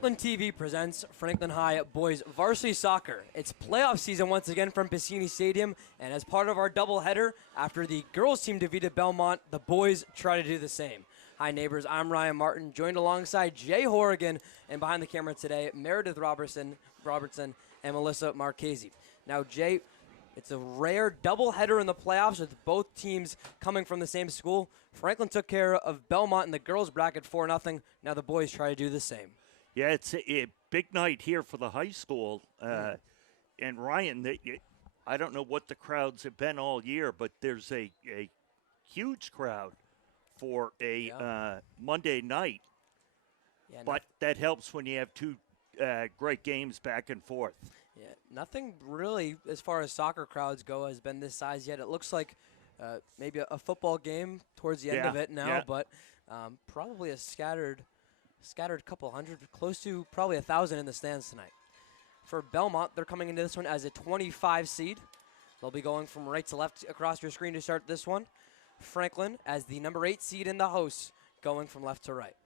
Franklin TV presents Franklin High Boys Varsity Soccer. It's playoff season once again from Piscini Stadium, and as part of our doubleheader, after the girls team defeated Belmont, the boys try to do the same. Hi neighbors, I'm Ryan Martin, joined alongside Jay Horrigan, and behind the camera today, Meredith Robertson and Melissa Marchese. Now Jay, it's a rare doubleheader in the playoffs with both teams coming from the same school. Franklin took care of Belmont in the girls bracket 4-0. Now the boys try to do the same. Yeah, it's a big night here for the high school. And Ryan, I don't know what the crowds have been all year, but there's a huge crowd for a Monday night. Yeah, but that helps when you have two great games back and forth. Yeah, nothing really as far as soccer crowds go has been this size yet. It looks like maybe a football game towards the end of it now, but probably a scattered couple hundred, close to probably 1,000 in the stands tonight. For Belmont, they're coming into this one as a 25 seed. They'll be going from right to left across your screen to start this one. Franklin as the number 8 seed in the hosts, going from left to right.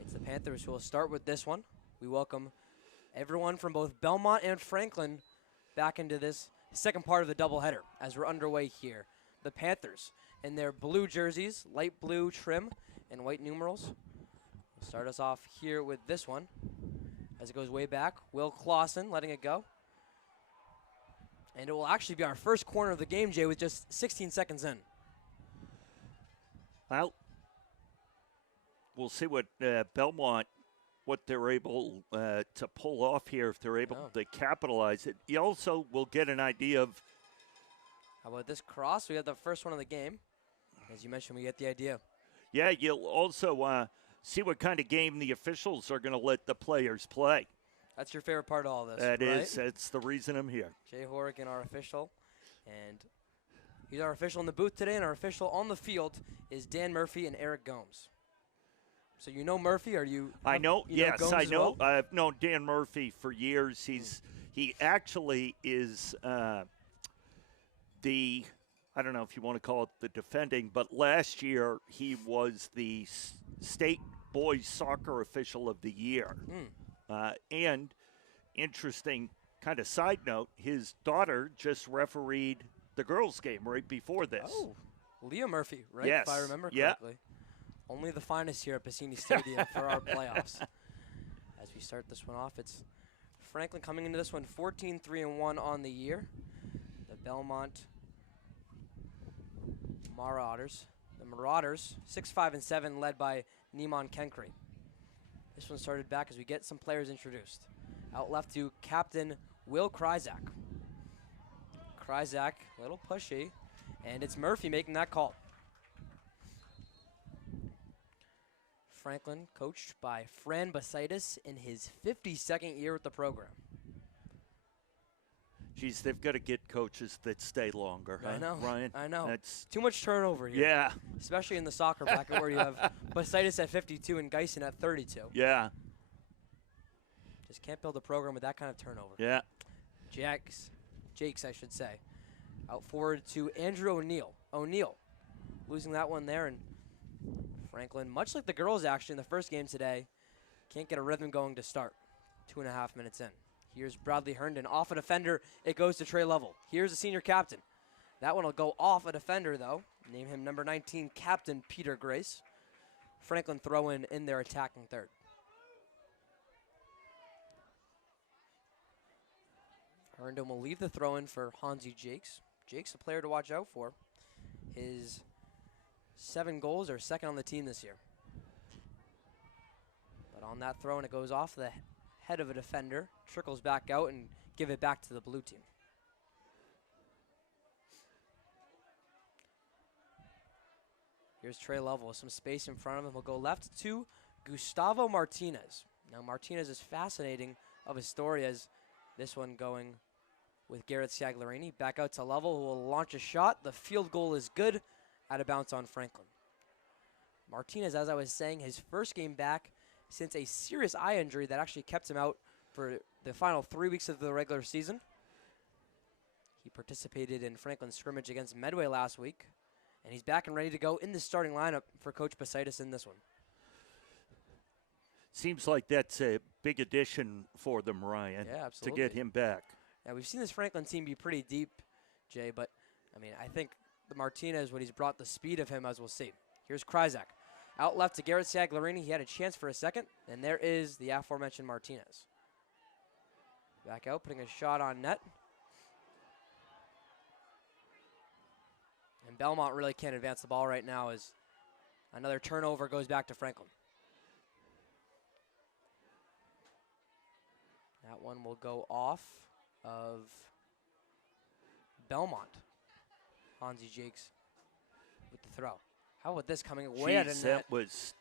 It's the Panthers who will start with this one. We welcome everyone from both Belmont and Franklin back into this second part of the doubleheader as we're underway here. The Panthers in their blue jerseys, light blue trim and white numerals. We'll start us off here with this one as it goes way back. Will Clausen letting it go. And it will actually be our first corner of the game, Jay, with just 16 seconds in. Well, we'll see what Belmont, what they're able to pull off here, if they're able to capitalize it. You also will get an idea of... How about this cross? We have the first one of the game. As you mentioned, we get the idea. Yeah, you'll also see what kind of game the officials are going to let the players play. That's your favorite part of all this, That right? is. That's the reason I'm here. Jay Horrigan, our official. And he's our official in the booth today, and our official on the field is Dan Murphy and Eric Gomes. So you know Murphy? I know. Yes, Gomes I as know. well? I've known Dan Murphy for years. He actually is I don't know if you want to call it the defending, but last year he was the state boys soccer official of the year. And interesting kind of side note, his daughter just refereed the girls' game right before this. Oh, Leah Murphy, right? Yes. If I remember correctly. Only the finest here at Piscini Stadium for our playoffs. As we start this one off, it's Franklin coming into this one 14-3-1 on the year. The Belmont Marauders. The Marauders, 6-5-7, led by Neiman Kenkry. This one started back as we get some players introduced. Out left to Captain Will Kryzak. Kryzak, a little pushy, and it's Murphy making that call. Franklin, coached by Fran Basitis in his 52nd year with the program. Geez, they've got to get coaches that stay longer, huh, I know, Ryan? I know. That's too much turnover here. Yeah. Especially in the soccer bracket where you have Basitis at 52 and Geisen at 32. Yeah. Just can't build a program with that kind of turnover. Yeah. Jakes, I should say. Out forward to Andrew O'Neill. O'Neill losing that one there, and Franklin, much like the girls actually in the first game today, can't get a rhythm going to start. 2.5 minutes in. Here's Bradley Herndon off a defender. It goes to Trey Level. Here's the senior captain. That one will go off a defender, though. Name him number 19, Captain Peter Grace. Franklin throw in their attacking third. Herndon will leave the throw-in for Hansi Jakes. Jakes a player to watch out for. His 7 goals are second on the team this year. But on that throw-in, it goes off the head of a defender, trickles back out, and give it back to the blue team. Here's Trey Level with some space in front of him. He'll go left to Gustavo Martinez. Now, Martinez is fascinating of a story as this one going with Garrett Sciaglarini. Back out to Level, who will launch a shot. The field goal is good, out of bounds on Franklin. Martinez, as I was saying, his first game back since a serious eye injury that actually kept him out for the final 3 weeks of the regular season. He participated in Franklin's scrimmage against Medway last week, and he's back and ready to go in the starting lineup for Coach Basitis in this one. Seems like that's a big addition for them, Ryan, Yeah, to absolutely. get him back. Yeah, we've seen this Franklin team be pretty deep, Jay, but, I mean, I think the Martinez, what he's brought the speed of him, as we'll see. Here's Kryzak. Out left to Garrett Sagliarini. He had a chance for a second, and there is the aforementioned Martinez. Back out, putting a shot on net. And Belmont really can't advance the ball right now as another turnover goes back to Franklin. That one will go off of Belmont. Hansi Jakes with the throw. How about this coming way out of net?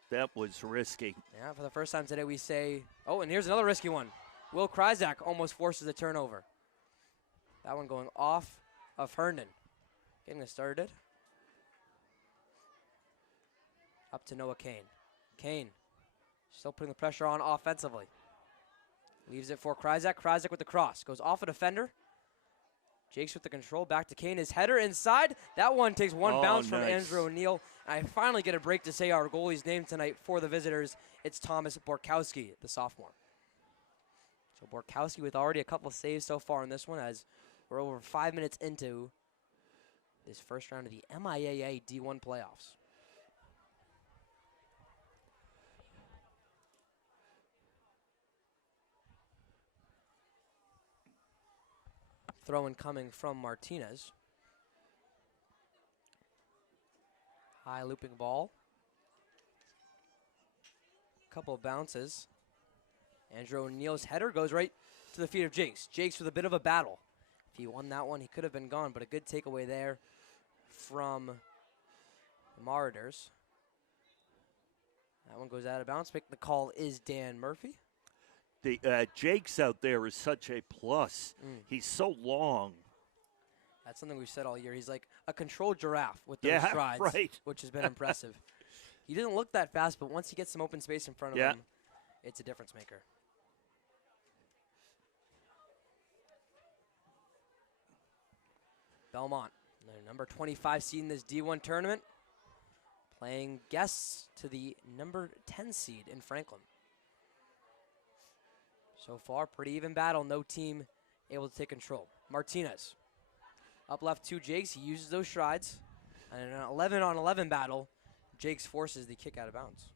That was risky. Yeah, for the first time today we say, oh, and here's another risky one. Will Kryzak almost forces a turnover. That one going off of Herndon. Getting it started. Up to Noah Kane. Kane still putting the pressure on offensively. Leaves it for Kryzak. Kryzak with the cross. Goes off a defender. Jakes with the control. Back to Kane. His header inside. That one takes one bounce from Andrew O'Neill. I finally get a break to say our goalie's name tonight for the visitors. It's Thomas Borkowski, the sophomore. So Borkowski with already a couple saves so far in this one as we're over 5 minutes into this first round of the MIAA D1 playoffs. Throw in coming from Martinez. High looping ball. Couple of bounces. Andrew O'Neill's header goes right to the feet of Jakes. Jakes with a bit of a battle. If he won that one, he could have been gone, but a good takeaway there from the Marauders. That one goes out of bounds. Making the call is Dan Murphy. The Jakes out there is such a plus. He's so long. That's something we've said all year. He's like a controlled giraffe with those strides, which has been impressive. He doesn't look that fast, but once he gets some open space in front of him, it's a difference maker. Belmont, their number 25 seed in this D1 tournament, playing guests to the number 10 seed in Franklin. So far, pretty even battle. No team able to take control. Martinez. Up left to Jakes. He uses those strides. And in an 11-on-11 battle, Jakes forces the kick out of bounds.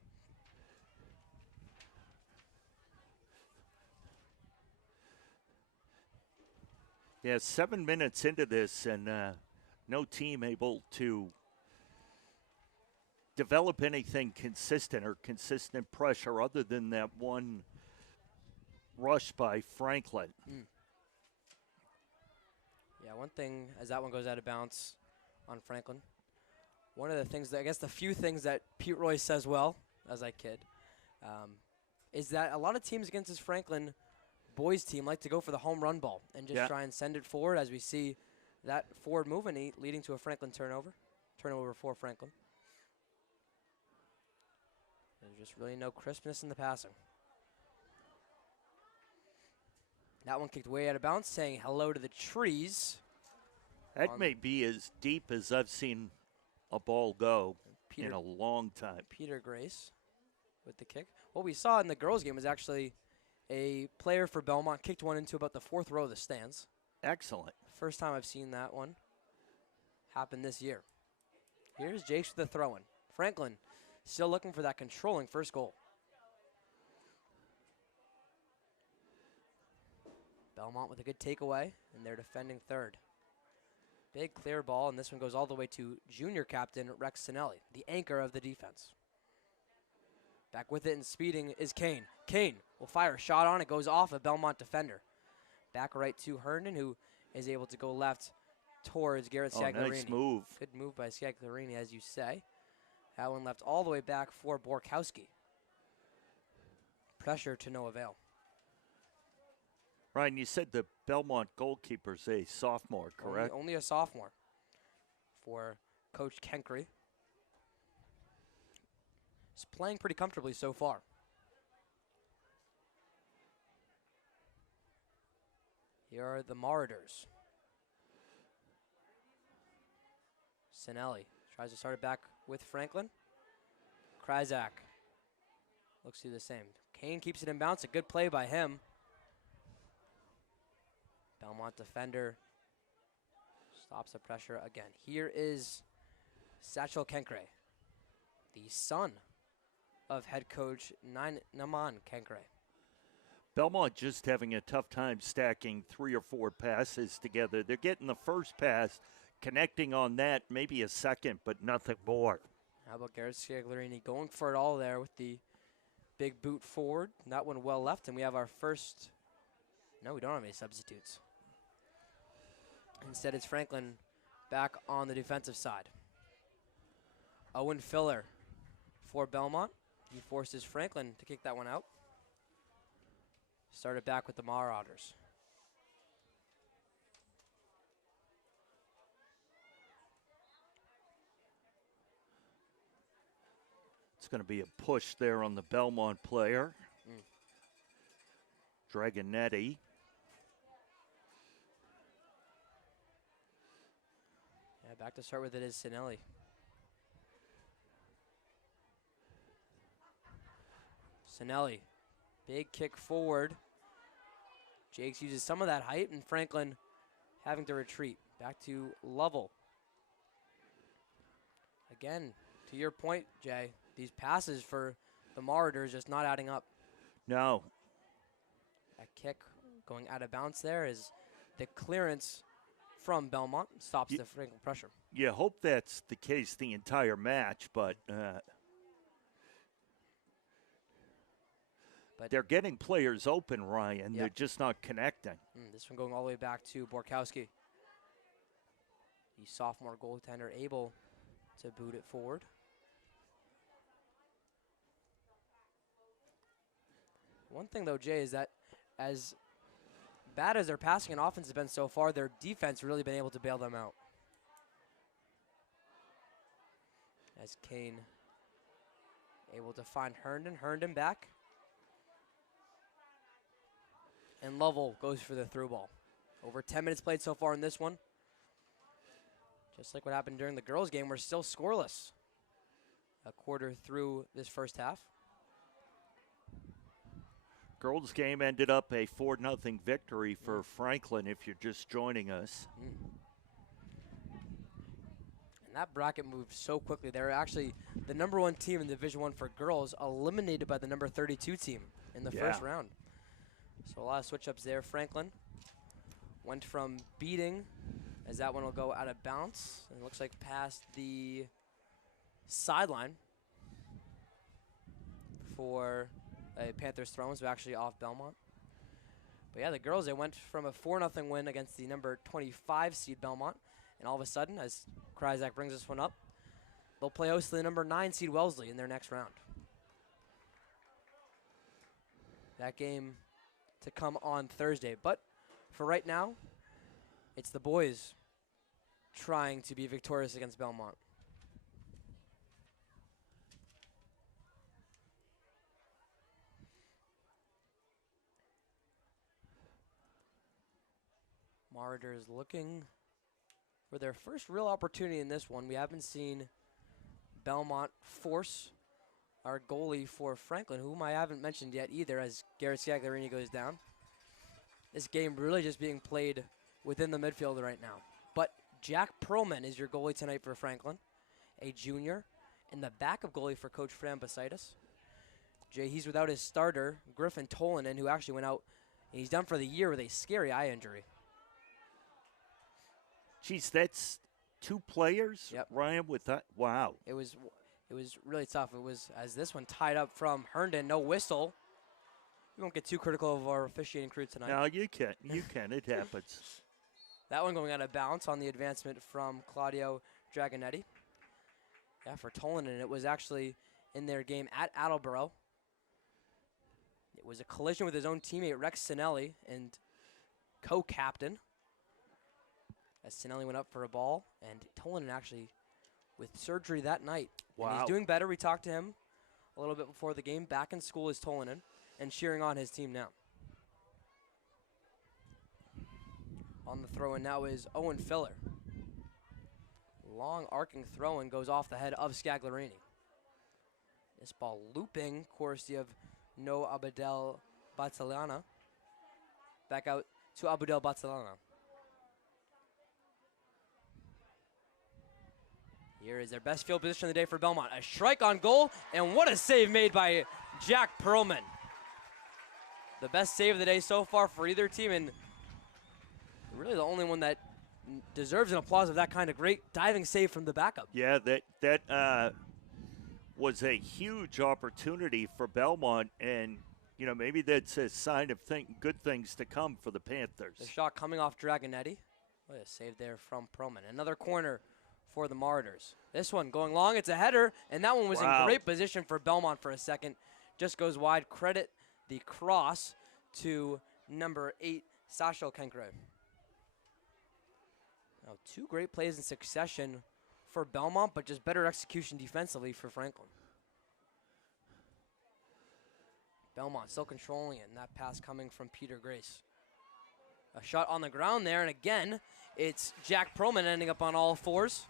Yeah, 7 minutes into this, and no team able to develop anything consistent or consistent pressure other than that one rush by Franklin. Yeah, one thing, as that one goes out of bounds on Franklin, one of the things, that I guess the few things that Pete Royce says well, as I kid, is that a lot of teams against this Franklin boys team like to go for the home run ball and just try and send it forward, as we see that forward movement leading to a Franklin turnover. Turnover for Franklin. There's just really no crispness in the passing. That one kicked way out of bounds, saying hello to the trees. That may be as deep as I've seen a ball go in a long time. Peter Grace with the kick. What we saw in the girls' game was actually a player for Belmont kicked one into about the fourth row of the stands. Excellent. First time I've seen that one happen this year. Here's Jakes with the throw-in. Franklin still looking for that controlling first goal. Belmont with a good takeaway, and they're defending third. Big clear ball, and this one goes all the way to junior captain Rex Sinelli, the anchor of the defense. Back with it and speeding is Kane. Kane will fire a shot on it, goes off a Belmont defender. Back right to Herndon, who is able to go left towards Garrett Sagliarini. Nice move. Good move by Sagliarini, as you say. That one left all the way back for Borkowski. Pressure to no avail. Ryan, you said the Belmont goalkeeper's a sophomore, correct? Only a sophomore for Coach Kenkry. He's playing pretty comfortably so far. Here are the Marauders. Sinelli tries to start it back with Franklin. Kryzak looks to do the same. Kane keeps it in bounds. A good play by him. Belmont defender stops the pressure again. Here is Satchel Kenkre, the son of head coach Naman Kenkre. Belmont just having a tough time stacking 3 or 4 passes together. They're getting the first pass, connecting on that, maybe a second, but nothing more. How about Garrett Scagliarini going for it all there with the big boot forward. That one well left, and we have our first. No, we don't have any substitutes. Instead, it's Franklin back on the defensive side. Owen Filler for Belmont. He forces Franklin to kick that one out. Started back with the Marauders. It's going to be a push there on the Belmont player. Dragonetti. Yeah, back to start with it is Sinelli. Sinelli, big kick forward. Jakes uses some of that height, and Franklin having to retreat. Back to Lovell. Again, to your point, Jay, these passes for the Marauders just not adding up. No. That kick going out of bounds there is the clearance from Belmont. Stops the Franklin pressure. You hope that's the case the entire match, but they're getting players open, Ryan. Yep. They're just not connecting. This one going all the way back to Borkowski. The sophomore goaltender able to boot it forward. One thing, though, Jay, is that as bad as their passing and offense has been so far, their defense really been able to bail them out. As Kane able to find Herndon. Herndon back. And Lovell goes for the through ball. Over 10 minutes played so far in this one. Just like what happened during the girls' game, we're still scoreless. A quarter through this first half. Girls' game ended up a 4-0 victory for Franklin if you're just joining us. And that bracket moved so quickly. They're actually the #1 team in Division I for girls, eliminated by the number 32 team in the first round. So a lot of switch-ups there. Franklin went from beating, as that one will go out of bounds. And it looks like past the sideline for a Panthers throws, actually off Belmont. But yeah, the girls, they went from a 4-0 win against the number 25 seed Belmont. And all of a sudden, as Kryzak brings this one up, they'll play host to the number 9 seed Wellesley in their next round. That game to come on Thursday. But for right now, it's the boys trying to be victorious against Belmont. Marauders looking for their first real opportunity in this one. We haven't seen Belmont force our goalie for Franklin, whom I haven't mentioned yet either, as Garrett Scagliarini goes down. This game really just being played within the midfield right now. But Jack Perlman is your goalie tonight for Franklin, a junior, in the backup goalie for Coach Fran Basitis. Jay, he's without his starter, Griffin Tolanen, who actually went out, and he's done for the year with a scary eye injury. Geez, that's 2 players, Ryan, with that? Wow. It was really tough. It was, as this one tied up from Herndon, no whistle. We won't get too critical of our officiating crew tonight. No, you can. You can. It happens. That one going out of bounds on the advancement from Claudio Dragonetti. Yeah, for Tolanen, it was actually in their game at Attleboro. It was a collision with his own teammate, Rex Sinelli, and co-captain. As Sinelli went up for a ball, and Tolanen actually with surgery that night. Wow. And he's doing better. We talked to him a little bit before the game. Back in school is Tolanen and cheering on his team now. On the throw-in now is Owen Filler. Long arcing throw-in goes off the head of Scagliarini. This ball looping, courtesy of no Abdel Batalana. Back out to Abdel Batalana. Here is their best field position of the day for Belmont. A strike on goal, and what a save made by Jack Perlman. The best save of the day so far for either team, and really the only one that deserves an applause of that kind of great diving save from the backup. Yeah, that was a huge opportunity for Belmont, and maybe that's a sign of good things to come for the Panthers. The shot coming off Dragonetti. What a save there from Perlman. Another corner for the Martyrs. This one going long, it's a header, and that one was in great position for Belmont for a second. Just goes wide. Credit the cross to number 8, Sachel Kenkre. Now, 2 great plays in succession for Belmont, but just better execution defensively for Franklin. Belmont still controlling it, and that pass coming from Peter Grace. A shot on the ground there, and again, it's Jack Perlman ending up on all fours,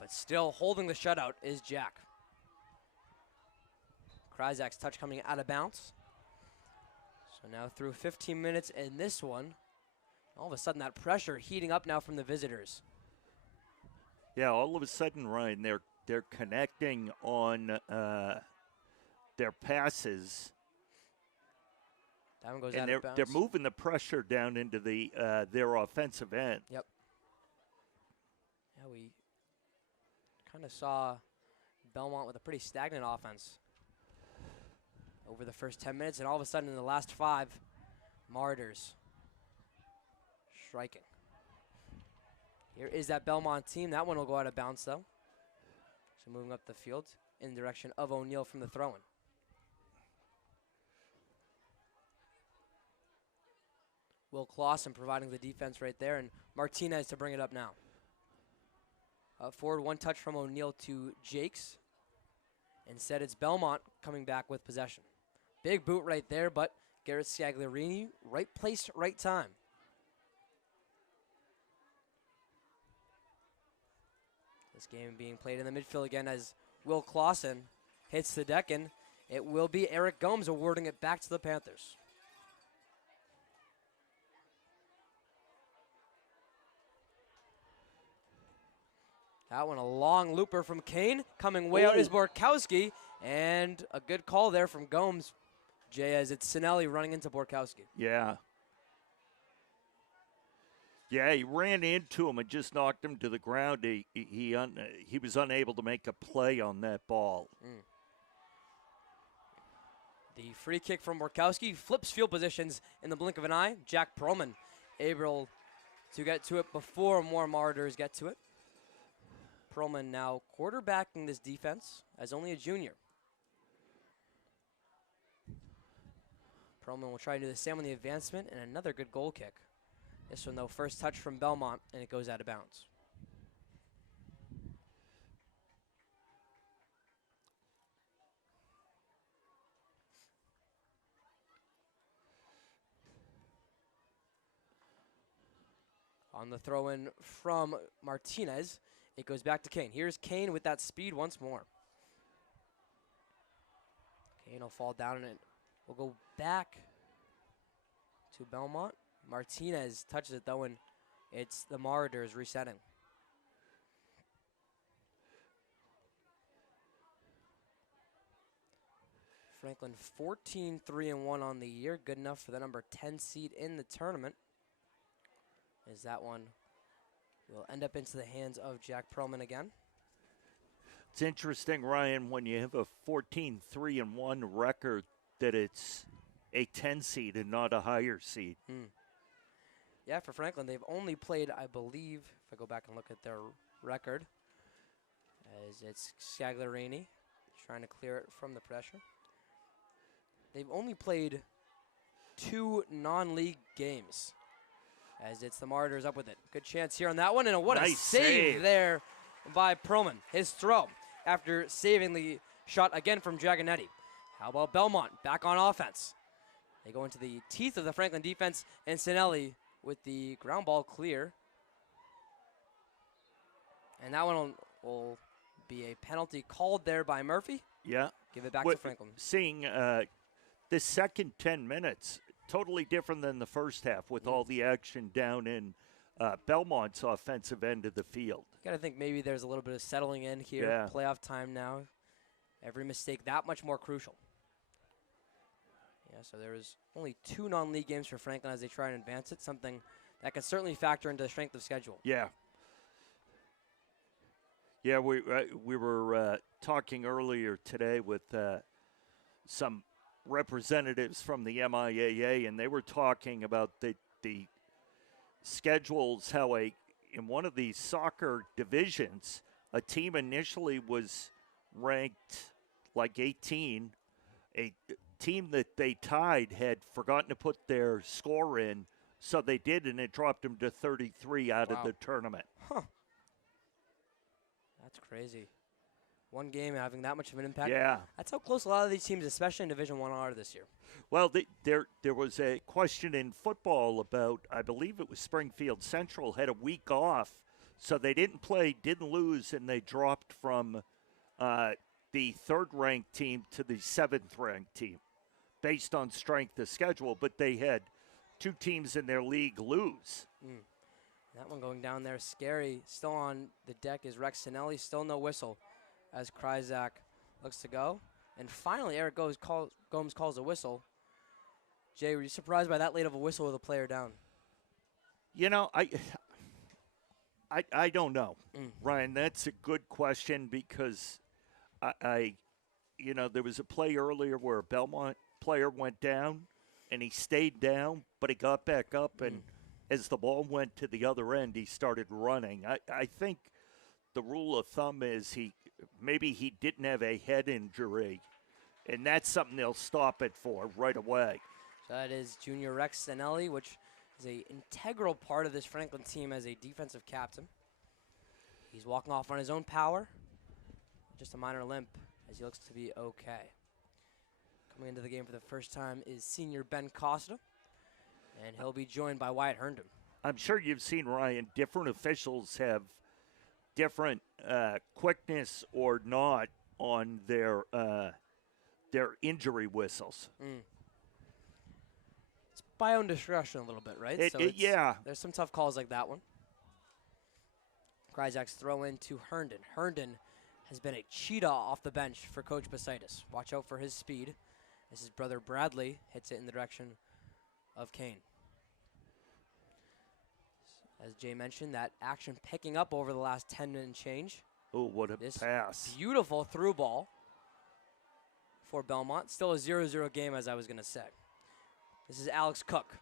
but still holding the shutout is Jack. Kryzak's touch coming out of bounds. So now through 15 minutes in this one, all of a sudden that pressure heating up now from the visitors. Yeah, all of a sudden, Ryan, they're connecting on their passes. That one goes and out of bounds. They're moving the pressure down into their offensive end. Yep. Yeah, we kind of saw Belmont with a pretty stagnant offense over the first 10 minutes, and all of a sudden in the last 5, Martyrs striking. Here is that Belmont team. That one will go out of bounds, though. So moving up the field in the direction of O'Neill from the throw-in. Will Clausen providing the defense right there, and Martinez to bring it up now. Forward, one touch from O'Neill to Jakes. Instead, it's Belmont coming back with possession. Big boot right there, but Garrett Scagliarini, right place, right time. This game being played in the midfield again as Will Clausen hits the deck, and it will be Eric Gomes awarding it back to the Panthers. That one, a long looper from Kane. Coming way out is Borkowski, and a good call there from Gomes, Jay, as it's Sinelli running into Borkowski. Yeah. Yeah, he ran into him and just knocked him to the ground. He was unable to make a play on that ball. The free kick from Borkowski flips field positions in the blink of an eye. Jack Perlman able to get to it before more Martyrs get to it. Perlman now quarterbacking this defense as only a junior. Perlman will try to do the same on the advancement, and another good goal kick. This one, though, first touch from Belmont, and it goes out of bounds. On the throw-in from Martinez, it goes back to Kane. Here's Kane with that speed once more. Kane will fall down, and it will go back to Belmont. Martinez touches it, though, and it's the Martyrs resetting. Franklin 14-3-1 on the year. Good enough for the number 10 seed in the tournament. As that one will end up into the hands of Jack Perlman again. It's interesting, Ryan, when you have a 14-3-1 record, that it's a 10 seed and not a higher seed. Yeah, for Franklin, they've only played, I believe, if I go back and look at their record, as it's Scagliarini trying to clear it from the pressure. They've only played 2 non-league games, as it's the Martyrs up with it. Good chance here on that one, and what nice a save there by Perlman. His throw after saving the shot again from Dragonetti. How about Belmont back on offense? They go into the teeth of the Franklin defense, and Sinelli with the ground ball clear. And that one will be a penalty called there by Murphy. Yeah. Give it back to Franklin. Seeing the second 10 minutes, totally different than the first half with all the action down in Belmont's offensive end of the field. Got to think maybe there's a little bit of settling in here. Yeah. Playoff time now. Every mistake that much more crucial. Yeah, so there was only 2 non-league games for Franklin as they try and advance it, something that could certainly factor into the strength of schedule. Yeah. Yeah, we were talking earlier today with some representatives from the MIAA, and they were talking about the schedules, how in one of these soccer divisions, a team initially was ranked like 18. A team that they tied had forgotten to put their score in, so they did, and it dropped them to 33 out of the tournament. Huh. That's crazy. One game having that much of an impact. Yeah. That's how close a lot of these teams, especially in Division I, are this year. Well, there was a question in football about, I believe it was Springfield Central had a week off, so they didn't play, didn't lose, and they dropped from the 3rd-ranked team to the 7th-ranked team based on strength of schedule, but they had 2 teams in their league lose. That one going down there, scary. Still on the deck is Rex Sinelli, still no whistle as Kryzak looks to go. And finally, Eric Gomes calls a whistle. Jay, were you surprised by that late of a whistle with a player down? You know, I don't know, Ryan. That's a good question because there was a play earlier where a Belmont player went down and he stayed down, but he got back up, and as the ball went to the other end, he started running. I think the rule of thumb is maybe he didn't have a head injury, and that's something they'll stop it for right away. So that is junior Rex Sinelli, which is an integral part of this Franklin team as a defensive captain. He's walking off on his own power, just a minor limp as he looks to be okay. Coming into the game for the first time is senior Ben Costa, and he'll be joined by Wyatt Herndon. I'm sure you've seen, Ryan, different officials have different quickness or not on their injury whistles. It's by own discretion a little bit, right? Yeah. There's some tough calls like that one. Kryzak's throw in to Herndon. Herndon has been a cheetah off the bench for Coach Basitis. Watch out for his speed as his brother Bradley hits it in the direction of Kane. As Jay mentioned, that action picking up over the last 10 minute and change. Oh, what a pass. Beautiful through ball for Belmont. Still a 0-0 game, as I was going to say. This is Alex Cook.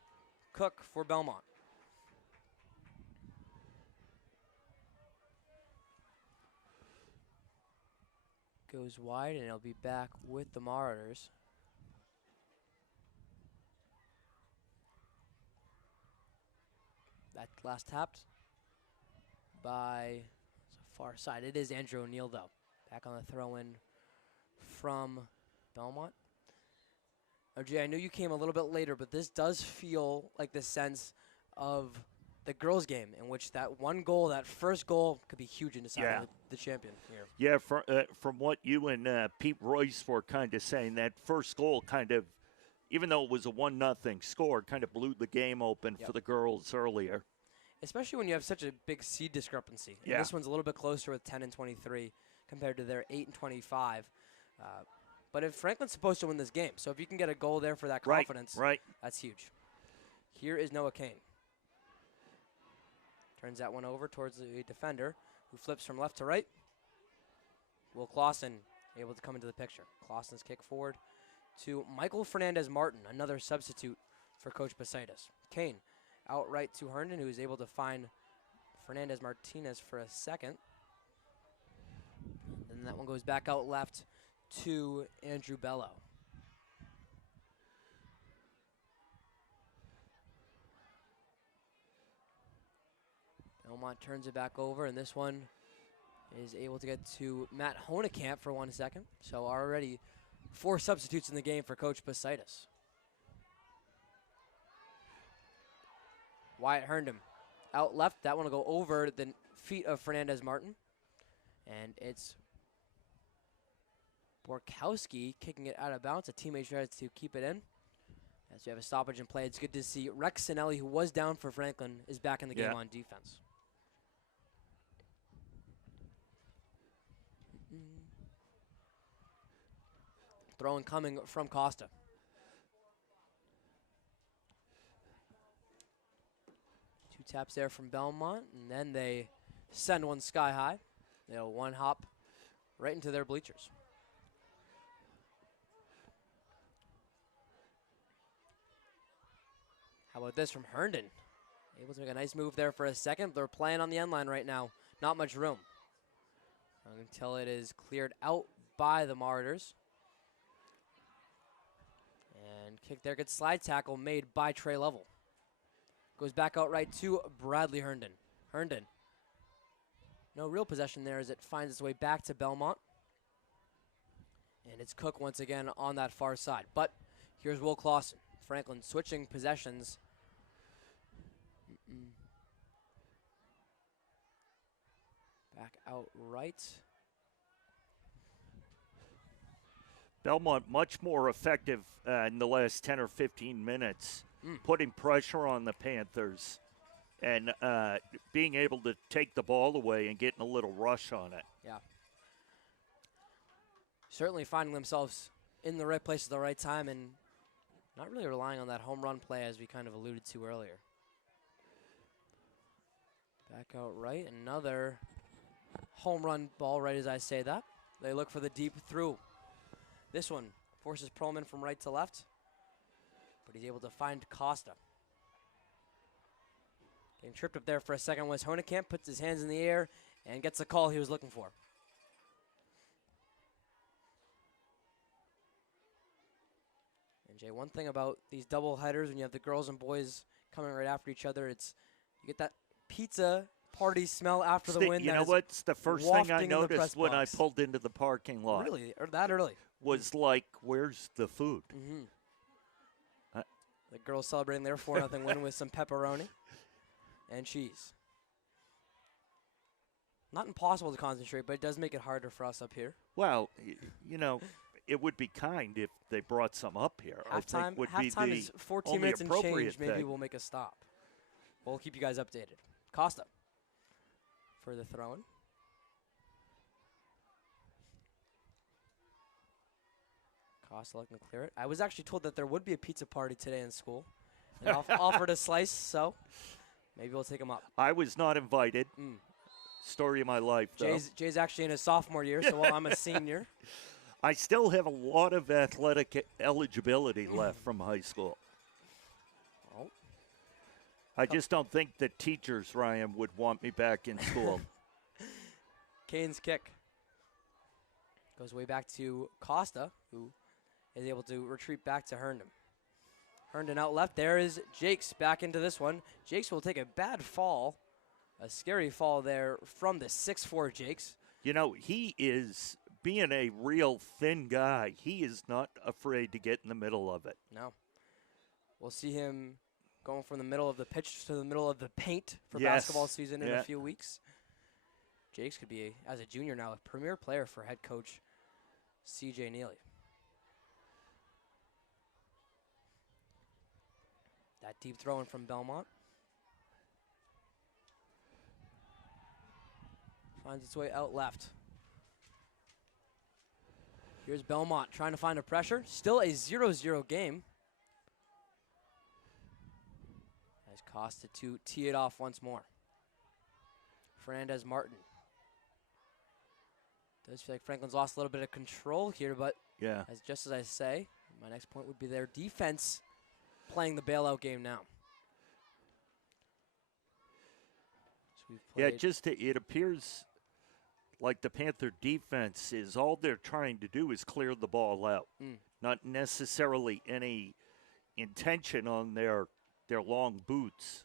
Cook for Belmont. Goes wide, and he'll be back with the Marauders. That last tapped by far side. It is Andrew O'Neill, though. Back on the throw-in from Belmont. Jay, I know you came a little bit later, but this does feel like the sense of the girls' game in which that one goal, that first goal, could be huge in deciding the champion here. Yeah, from what you and Pete Royce were kind of saying, that first goal kind of, even though it was a 1-0 score, kind of blew the game open for the girls earlier. Especially when you have such a big seed discrepancy. Yeah. And this one's a little bit closer with 10 and 23 compared to their 8 and 25. But if Franklin's supposed to win this game, so if you can get a goal there for that confidence, that's huge. Here is Noah Kane. Turns that one over towards the defender, who flips from left to right. Will Clausen able to come into the picture. Clausen's kick forward to Michael Fernandez-Martin, another substitute for Coach Basitis. Kane outright to Herndon, who is able to find Fernandez-Martinez for a second. And that one goes back out left to Andrew Bello. Belmont turns it back over, and this one is able to get to Matt Honekamp for 1 second. So already 4 substitutes in the game for Coach Basitis. Wyatt Herndon out left. That one will go over the feet of Fernandez-Martin. And it's Borkowski kicking it out of bounds. A teammate tries to keep it in. As we have a stoppage in play, it's good to see Rex Sinelli, who was down for Franklin, is back in the game on defense. Throwing coming from Costa. Two taps there from Belmont, and then they send one sky high. They'll one hop right into their bleachers. How about this from Herndon? Able to make a nice move there for a second. They're playing on the end line right now. Not much room until it is cleared out by the Martyrs. And kick there, gets slide tackle made by Trey Level. Goes back out right to Bradley Herndon. Herndon. No real possession there as it finds its way back to Belmont. And it's Cook once again on that far side. But here's Will Clausen. Franklin switching possessions. Back out right. Belmont much more effective in the last 10 or 15 minutes, putting pressure on the Panthers and being able to take the ball away and getting a little rush on it. Yeah. Certainly finding themselves in the right place at the right time and not really relying on that home run play as we kind of alluded to earlier. Back out right, another home run ball right as I say that. They look for the deep through. This one forces Perlman from right to left, but he's able to find Costa. Getting tripped up there for a second was Honekamp, puts his hands in the air and gets the call he was looking for. And Jay, one thing about these double headers when you have the girls and boys coming right after each other, it's you get that pizza party smell after the win. You know what's the first thing I noticed when I pulled into the parking lot? Really? Or that early? Was like, where's the food? The girls celebrating their 4-0 win with some pepperoni and cheese. Not impossible to concentrate, but it does make it harder for us up here. Well, you know, it would be kind if they brought some up here. Halftime is 14 minutes and change. Maybe we'll make a stop. We'll keep you guys updated. Costa for the throw-in. Costa looking to clear it. I was actually told that there would be a pizza party today in school. And offered a slice, so maybe we'll take them up. I was not invited. Story of my life, though. Jay's actually in his sophomore year, so while I'm a senior. I still have a lot of athletic eligibility left from high school. Oh. I just don't think the teachers, Ryan, would want me back in school. Kane's kick goes way back to Costa, who is able to retreat back to Herndon. Herndon out left. There is Jakes back into this one. Jakes will take a bad fall. A scary fall there from the 6'4" Jakes. You know, he is, being a real thin guy, he is not afraid to get in the middle of it. No. We'll see him going from the middle of the pitch to the middle of the paint for basketball season in a few weeks. Jakes could be, as a junior now, a premier player for head coach C.J. Neely. That deep throw in from Belmont. Finds its way out left. Here's Belmont trying to find a pressure. Still a 0-0 game. As Costa to tee it off once more. Fernandez Martin. Does feel like Franklin's lost a little bit of control here, but just as I say, my next point would be their defense playing the bailout game now. So it appears like the Panther defense is all they're trying to do is clear the ball out. Not necessarily any intention on their long boots.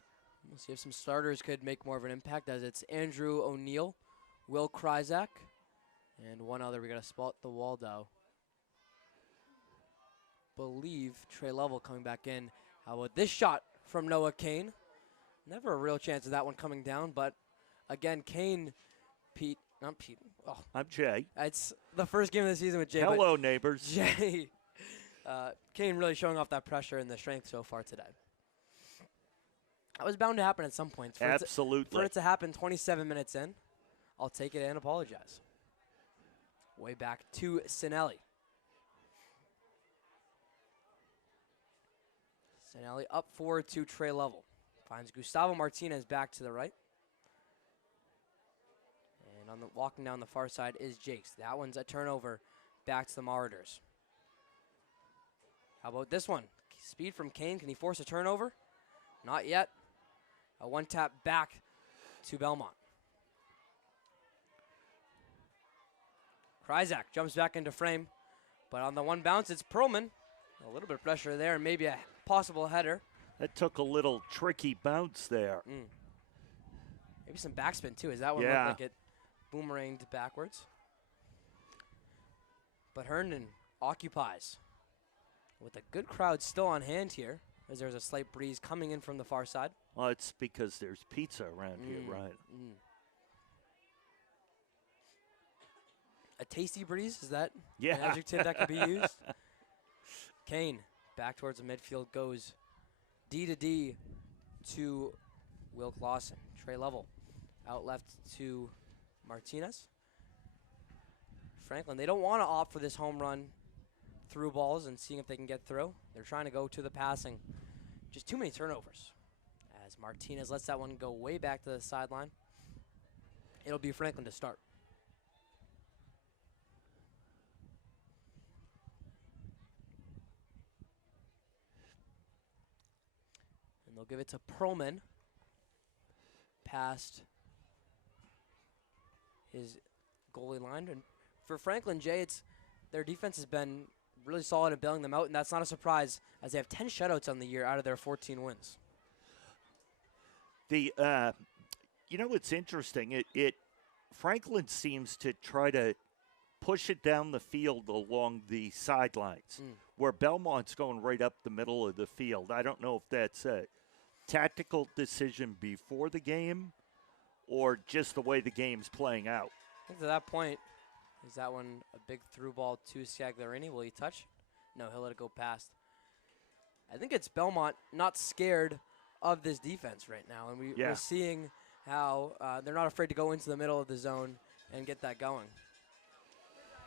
We'll see if some starters could make more of an impact, as it's Andrew O'Neill, Will Kryzak, and one other. We got to spot the Waldo. Believe Trey Level coming back in. How about this shot from Noah Kane? Never a real chance of that one coming down, but again, Kane, Pete, I'm Pete. Oh, I'm Jay. it's the first game of the season with Jay. Hello, neighbors. Jay, Kane really showing off that pressure and the strength so far today. That was bound to happen at some point. Absolutely. For it to happen 27 minutes in, I'll take it and apologize. Way back to Sinelli. Sinelli up forward to tray level. Finds Gustavo Martinez back to the right. And walking down the far side is Jakes. That one's a turnover back to the Marauders. How about this one? Speed from Kane. Can he force a turnover? Not yet. A one tap back to Belmont. Kryzak jumps back into frame, but on the one bounce, it's Perlman. A little bit of pressure there, and maybe a possible header. That took a little tricky bounce there. Maybe some backspin, too, as that one Yeah. looked like it boomeranged backwards. But Herndon occupies with a good crowd still on hand here, as there's a slight breeze coming in from the far side. Well, it's because there's pizza around here, right? A tasty breeze, is that Yeah. an adjective that could be used? Kane back towards the midfield goes D to D to Will Clausen. Trey level. Out left to Martinez. Franklin, they don't want to opt for this home run through balls and seeing if they can get through. They're trying to go to the passing. Just too many turnovers. As Martinez lets that one go way back to the sideline. It'll be Franklin to start. And they'll give it to Perlman. Past his goalie line. And for Franklin, Jay, their defense has been really solid at bailing them out, and that's not a surprise as they have 10 shutouts on the year out of their 14 wins. It's interesting. Franklin seems to try to push it down the field along the sidelines, where Belmont's going right up the middle of the field. I don't know if that's a tactical decision before the game or just the way the game's playing out. I think to that point, is that one a big through ball to Scagliarini? Will he touch? No, he'll let it go past. I think it's Belmont not scared of this defense right now, and we're seeing how they're not afraid to go into the middle of the zone and get that going.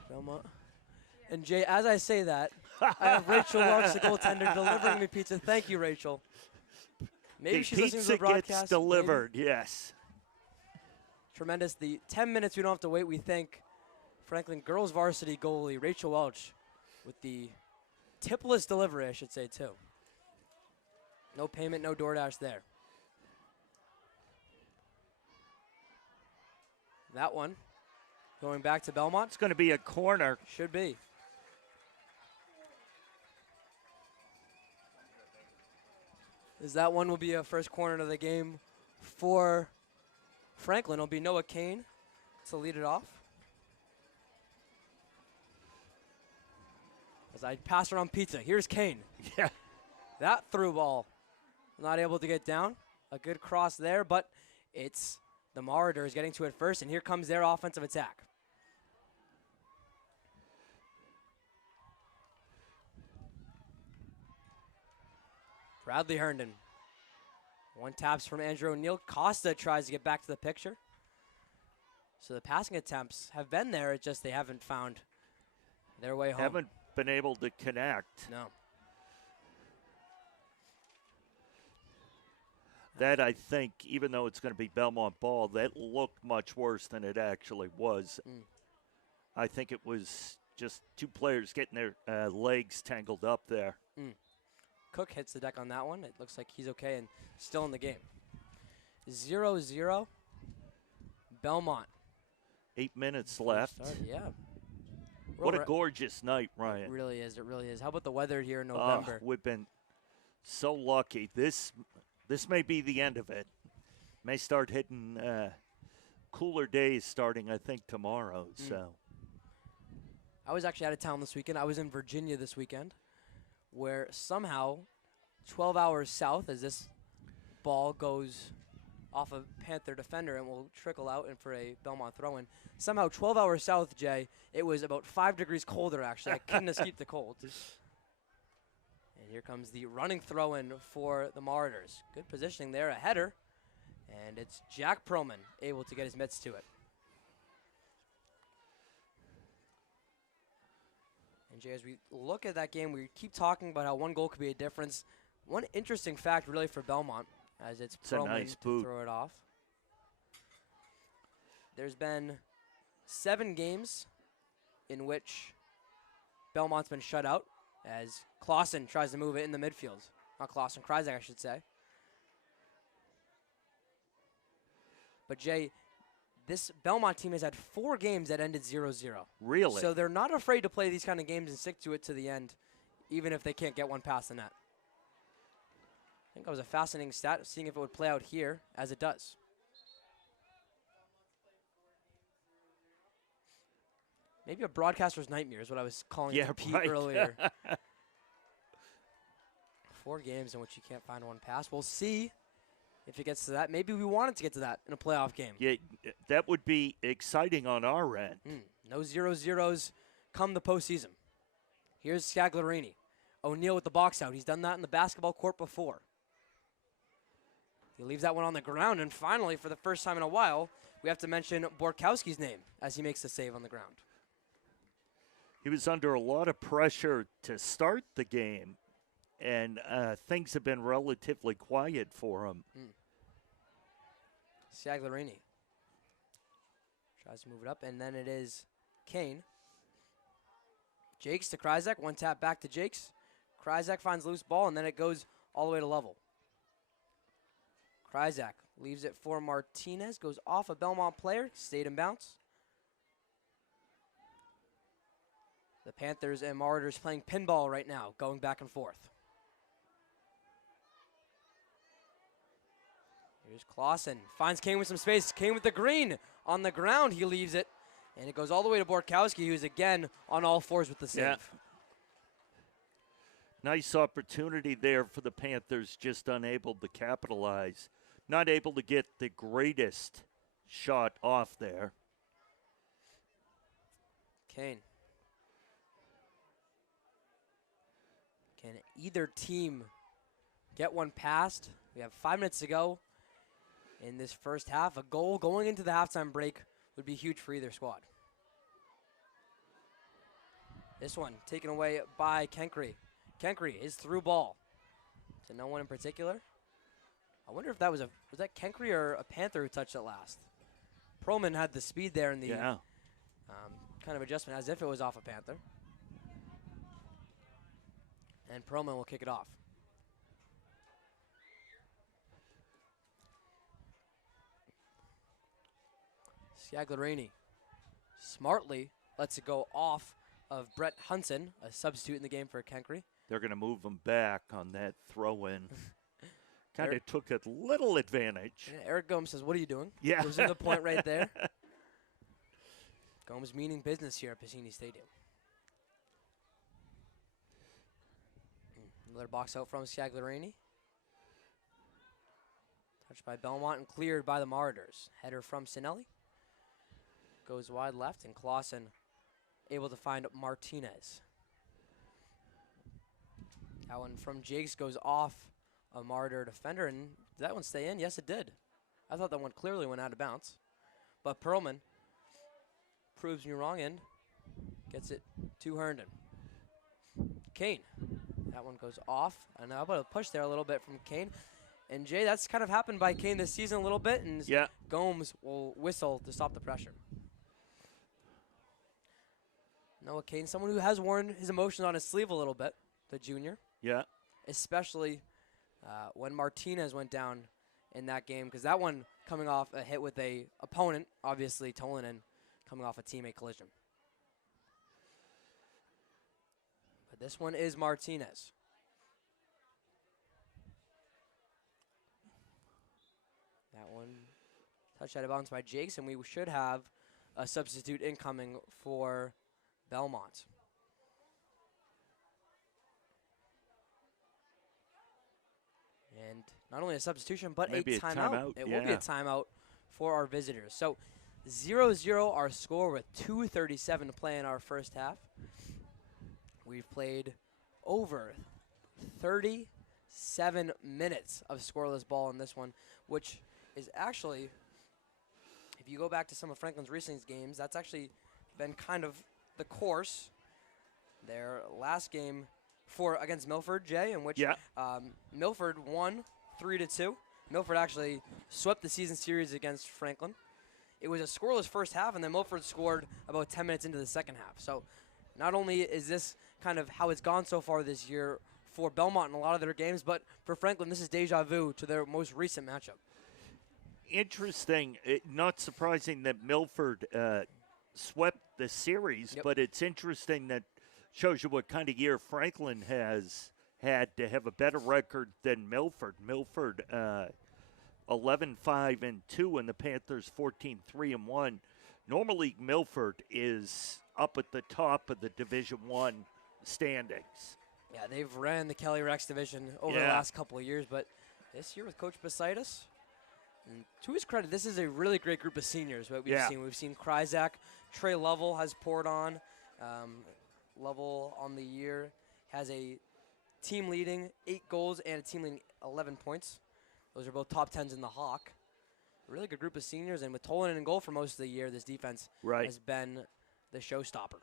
Belmont. And Jay, as I say that, I have Rachel Larks, the goaltender, delivering me pizza. Thank you, Rachel. Maybe the she's listening to the pizza broadcast. gets delivered, maybe. Yes. Tremendous. The 10 minutes we don't have to wait, we thank Franklin girls varsity goalie Rachel Welch with the tipless delivery, I should say, too. No payment, no DoorDash there. That one going back to Belmont. It's going to be a corner. Should be. As that one will be a first corner of the game for Franklin. It'll be Noah Kane to lead it off. As I pass around pizza, here's Kane. Yeah. That through ball, not able to get down. A good cross there, but it's the Marauders getting to it first, and here comes their offensive attack. Bradley Herndon. One taps from Andrew O'Neill. Costa tries to get back to the picture. So the passing attempts have been there, it's just they haven't found their way home. Haven't been able to connect. No. That, I think, even though it's going to be Belmont ball, that looked much worse than it actually was. I think it was just two players getting their legs tangled up there. Cook hits the deck on that one. It looks like he's okay and still in the game. 0-0. Belmont. 8 minutes left. Yeah. What a gorgeous night, Ryan. It really is. It really is. How about the weather here in November? We've been so lucky. This may be the end of it. May start hitting cooler days starting, I think, tomorrow. So I was actually out of town this weekend. I was in Virginia this weekend, where somehow 12 hours south as this ball goes off a Panther defender and will trickle out and for a Belmont throw-in. Somehow 12 hours south, Jay, it was about 5 degrees colder, actually. I couldn't escape the cold. And here comes the running throw-in for the Marauders. Good positioning there, a header. And it's Jack Perlman able to get his mitts to it. And Jay, as we look at that game, we keep talking about how one goal could be a difference. One interesting fact really for Belmont, as it's Perlman nice to throw it off. There's been 7 games in which Belmont's been shut out as Clausen tries to move it in the midfield. Not Clausen, Kryzak, I should say. But Jay, this Belmont team has had 4 games that ended 0-0. Really? So they're not afraid to play these kind of games and stick to it to the end, even if they can't get one past the net. I think that was a fascinating stat, seeing if it would play out here, as it does. Maybe a broadcaster's nightmare is what I was calling it to Pete earlier. 4 games in which you can't find one pass. We'll see if it gets to that. Maybe we want it to get to that in a playoff game. Yeah, that would be exciting on our end. No 0-0s come the postseason. Here's Scagliarini. O'Neal with the box out. He's done that in the basketball court before. He leaves that one on the ground, and finally, for the first time in a while, we have to mention Borkowski's name as he makes the save on the ground. He was under a lot of pressure to start the game, and things have been relatively quiet for him. Scagliarini tries to move it up, and then it is Kane. Jakes to Kryzak, one tap back to Jakes. Kryzak finds loose ball, and then it goes all the way to level. Kryzak leaves it for Martinez, goes off a Belmont player, stayed in bounce. The Panthers and Marauders playing pinball right now, going back and forth. Here's Clausen, finds Kane with some space. Kane with the green on the ground, he leaves it. And it goes all the way to Borkowski, who's again on all fours with the save. Yeah. Nice opportunity there for the Panthers, just unable to capitalize. Not able to get the greatest shot off there. Kane. Can either team get one past? We have 5 minutes to go in this first half. A goal going into the halftime break would be huge for either squad. This one taken away by Kenkry. Kenkry is through ball to no one in particular. I wonder if that was that Kenkry or a Panther who touched it last? Perlman had the speed there in the kind of adjustment as if it was off a Panther. And Perlman will kick it off. Scagliarini smartly lets it go off of Brett Hunson, a substitute in the game for Kenkry. They're going to move him back on that throw-in. Kind of took a little advantage. Yeah, Eric Gomes says, "What are you doing?" Yeah. Gives him the point right there. Gomes meaning business here at Piscini Stadium. Another box out from Scagliarini. Touched by Belmont and cleared by the Marauders. Header from Sinelli. Goes wide left, and Clausen able to find Martinez. That one from Jakes goes off a Marauder defender, and did that one stay in? Yes, it did. I thought that one clearly went out of bounds. But Perlman proves me wrong and gets it to Herndon. Kane. That one goes off. And how about a push there a little bit from Kane? And Jay, that's kind of happened by Kane this season a little bit, and Gomes will whistle to stop the pressure. Noah Kane, someone who has worn his emotions on his sleeve a little bit, the junior. Yeah. Especially when Martinez went down in that game, because that one coming off a hit with a opponent, obviously Tolanen, coming off a teammate collision. But this one is Martinez. That one touched out of bounds by Jakes, and we should have a substitute incoming for Belmont. And not only a substitution, but Maybe a timeout. It will be a timeout for our visitors. So 0-0 our score with 2:37 to play in our first half. We've played over 37 minutes of scoreless ball in this one, which is actually, if you go back to some of Franklin's recent games, that's actually been kind of the course. Their last game against Milford, Jay, in which Milford won 3-2. Milford actually swept the season series against Franklin. It was a scoreless first half, and then Milford scored about 10 minutes into the second half. So not only is this kind of how it's gone so far this year for Belmont in a lot of their games, but for Franklin, this is deja vu to their most recent matchup. Interesting. Not surprising that Milford swept the series, but it's interesting that shows you what kind of year Franklin has had to have a better record than Milford. Milford 11-5-2, and the Panthers 14-3-1. Normally, Milford is up at the top of the Division I standings. Yeah, they've ran the Kelly Rex division over the last couple of years, but this year with Coach Basitis, and to his credit, this is a really great group of seniors. What we've seen, Kryzak, Trey Lovell has poured on. Lovell on the year has a team leading 8 goals and a team leading 11 points. Those are both top 10s in the Hawk. A really good group of seniors, and with Tolan in goal for most of the year, this defense has been the showstopper.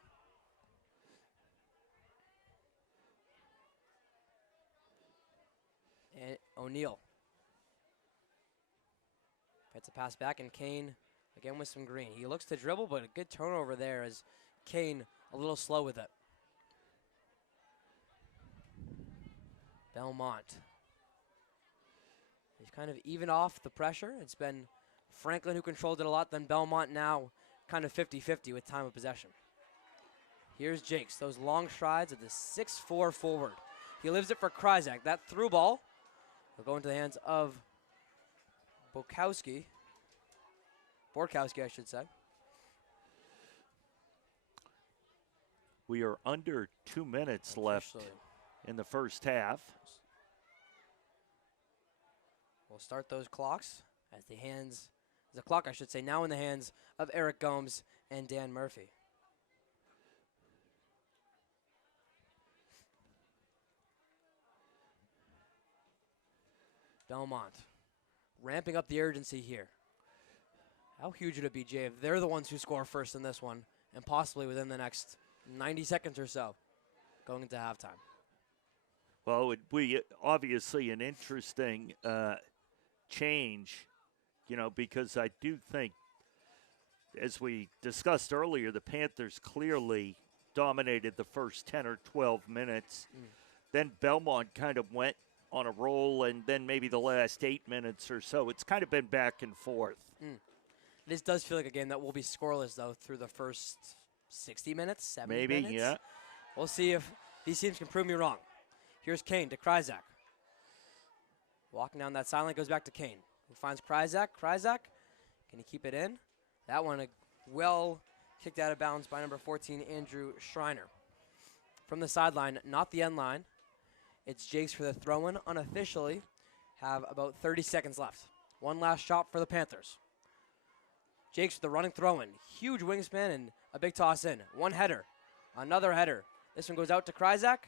And O'Neal gets a pass back, and Kane again with some green. He looks to dribble, but a good turnover there as Kane a little slow with it. Belmont. He's kind of even off the pressure. It's been Franklin who controlled it a lot, then Belmont now kind of 50-50 with time of possession. Here's Jakes, those long strides of the 6'4" forward. He lives it for Kryzak. That through ball will go into the hands of Borkowski, I should say. We are under 2 minutes left in the first half. We'll start those clocks as the clock, I should say, now in the hands of Eric Gomes and Dan Murphy. Belmont ramping up the urgency here. How huge would it be, Jay, if they're the ones who score first in this one and possibly within the next 90 seconds or so going into halftime? Well, it would be obviously an interesting change, because I do think, as we discussed earlier, the Panthers clearly dominated the first 10 or 12 minutes. Then Belmont kind of went on a roll, and then maybe the last 8 minutes or so. It's kind of been back and forth. This does feel like a game that will be scoreless, though, through the first 60 minutes, 70 minutes. Maybe, yeah. We'll see if these teams can prove me wrong. Here's Kane to Kryzak. Walking down that sideline, goes back to Kane, who finds Kryzak. Kryzak, can he keep it in? That one well kicked out of bounds by number 14, Andrew Schreiner. From the sideline, not the end line. It's Jakes for the throw-in. Unofficially, have about 30 seconds left. One last shot for the Panthers. Jakes with the running throw-in. Huge wingspan and a big toss in. One header. Another header. This one goes out to Kryzak.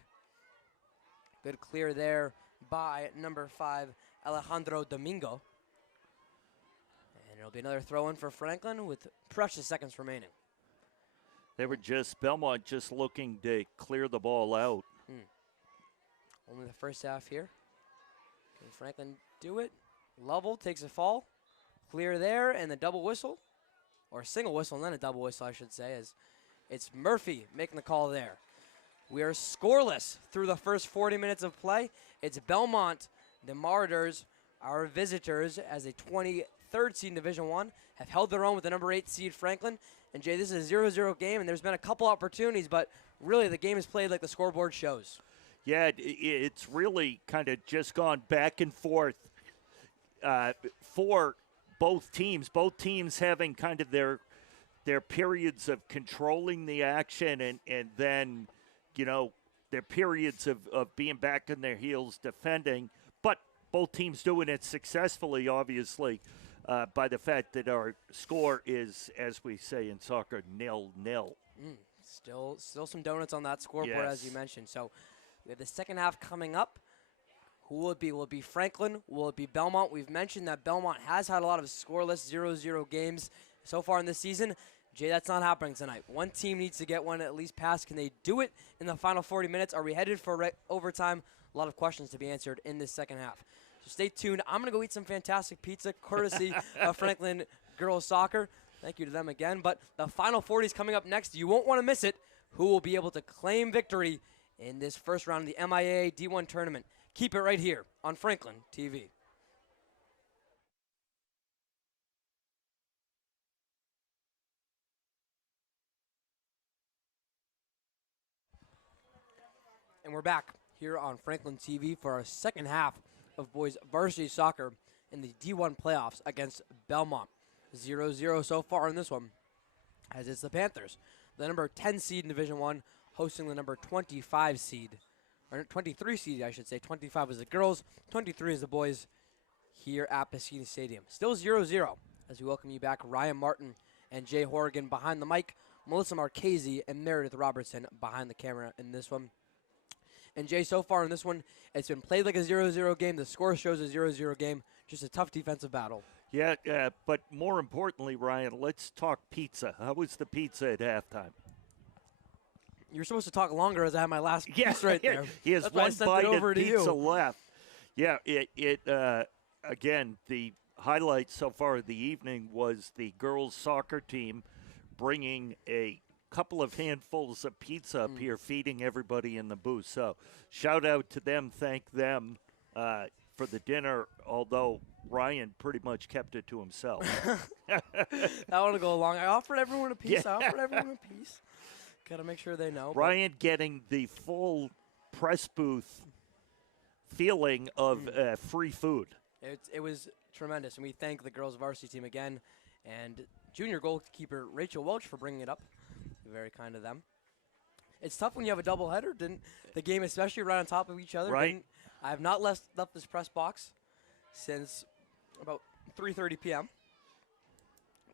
Good clear there by number 5, Alejandro Domingo. And it'll be another throw-in for Franklin with precious seconds remaining. They were Belmont just looking to clear the ball out. Only the first half here. Can Franklin do it? Lovell takes a fall. Clear there, and the double whistle. Or a single whistle, and then a double whistle, I should say, as it's Murphy making the call there. We are scoreless through the first 40 minutes of play. It's Belmont, the Martyrs, our visitors, as a 23rd seed in Division I, have held their own with the number 8 seed Franklin. And, Jay, this is a 0-0 game, and there's been a couple opportunities, but really the game is played like the scoreboard shows. Yeah, it's really kind of just gone back and forth for both teams. Both teams having kind of their periods of controlling the action and then, their periods of being back on their heels defending. But both teams doing it successfully, obviously, by the fact that our score is, as we say in soccer, 0-0. Still some donuts on that scoreboard, Yes. as you mentioned. So we have the second half coming up. Who will it be? Will it be Franklin? Will it be Belmont? We've mentioned that Belmont has had a lot of scoreless 0-0 games so far in this season. Jay, that's not happening tonight. One team needs to get one at least past. Can they do it in the final 40 minutes? Are we headed for overtime? A lot of questions to be answered in this second half. So stay tuned. I'm going to go eat some fantastic pizza, courtesy of Franklin Girls Soccer. Thank you to them again. But the final 40 is coming up next. You won't want to miss it. Who will be able to claim victory in this first round of the MIAA D1 tournament? Keep it right here on Franklin TV. And we're back here on Franklin TV for our second half of boys varsity soccer in the D1 playoffs against Belmont. 0-0 so far in this one, as it's the Panthers, the number 10 seed in Division 1, hosting the number 25 seed, or 23 seed, I should say. 25 is the girls, 23 is the boys here at Pesquina Stadium. Still 0-0 as we welcome you back, Ryan Martin and Jay Horrigan behind the mic, Melissa Marchese and Meredith Robertson behind the camera in this one. And Jay, so far in this one, it's been played like a 0-0 game. The score shows a 0-0 game. Just a tough defensive battle. Yeah, but more importantly, Ryan, let's talk pizza. How was the pizza at halftime? You're supposed to talk longer as I have my last piece right there. He has one bite of pizza left. Yeah, again, the highlight so far of the evening was the girls' soccer team bringing a couple of handfuls of pizza up here, feeding everybody in the booth. So shout out to them, thank them for the dinner, although Ryan pretty much kept it to himself. I want to go along. I offered everyone a piece. Yeah. I offered everyone a piece. Got to make sure they know. Ryan getting the full press booth feeling of free food. It was tremendous, and we thank the girls' varsity team again, and junior goalkeeper Rachel Welch for bringing it up. Very kind of them. It's tough when you have a doubleheader. Didn't the game, especially right on top of each other? Right. I have not left this press box since about 3:30 p.m.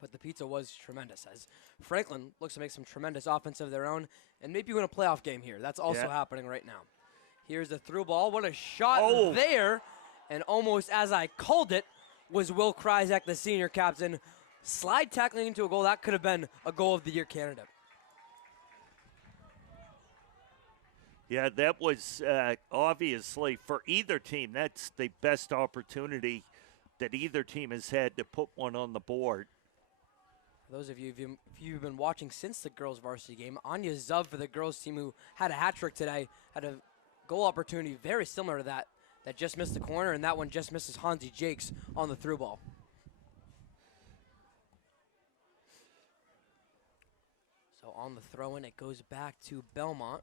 But the pizza was tremendous, as Franklin looks to make some tremendous offense of their own and maybe win a playoff game here. That's also happening right now. Here's the through ball. What a shot there. And almost as I called it was Will Kryzak, the senior captain, slide tackling into a goal. That could have been a goal of the year candidate. Yeah, that was obviously for either team. That's the best opportunity that either team has had to put one on the board. For those of you, if you've been watching since the girls' varsity game, Anya Zuv for the girls' team, who had a hat trick today, had a goal opportunity very similar to that just missed the corner, and that one just misses Hansi Jakes on the through ball. So on the throw-in, it goes back to Belmont.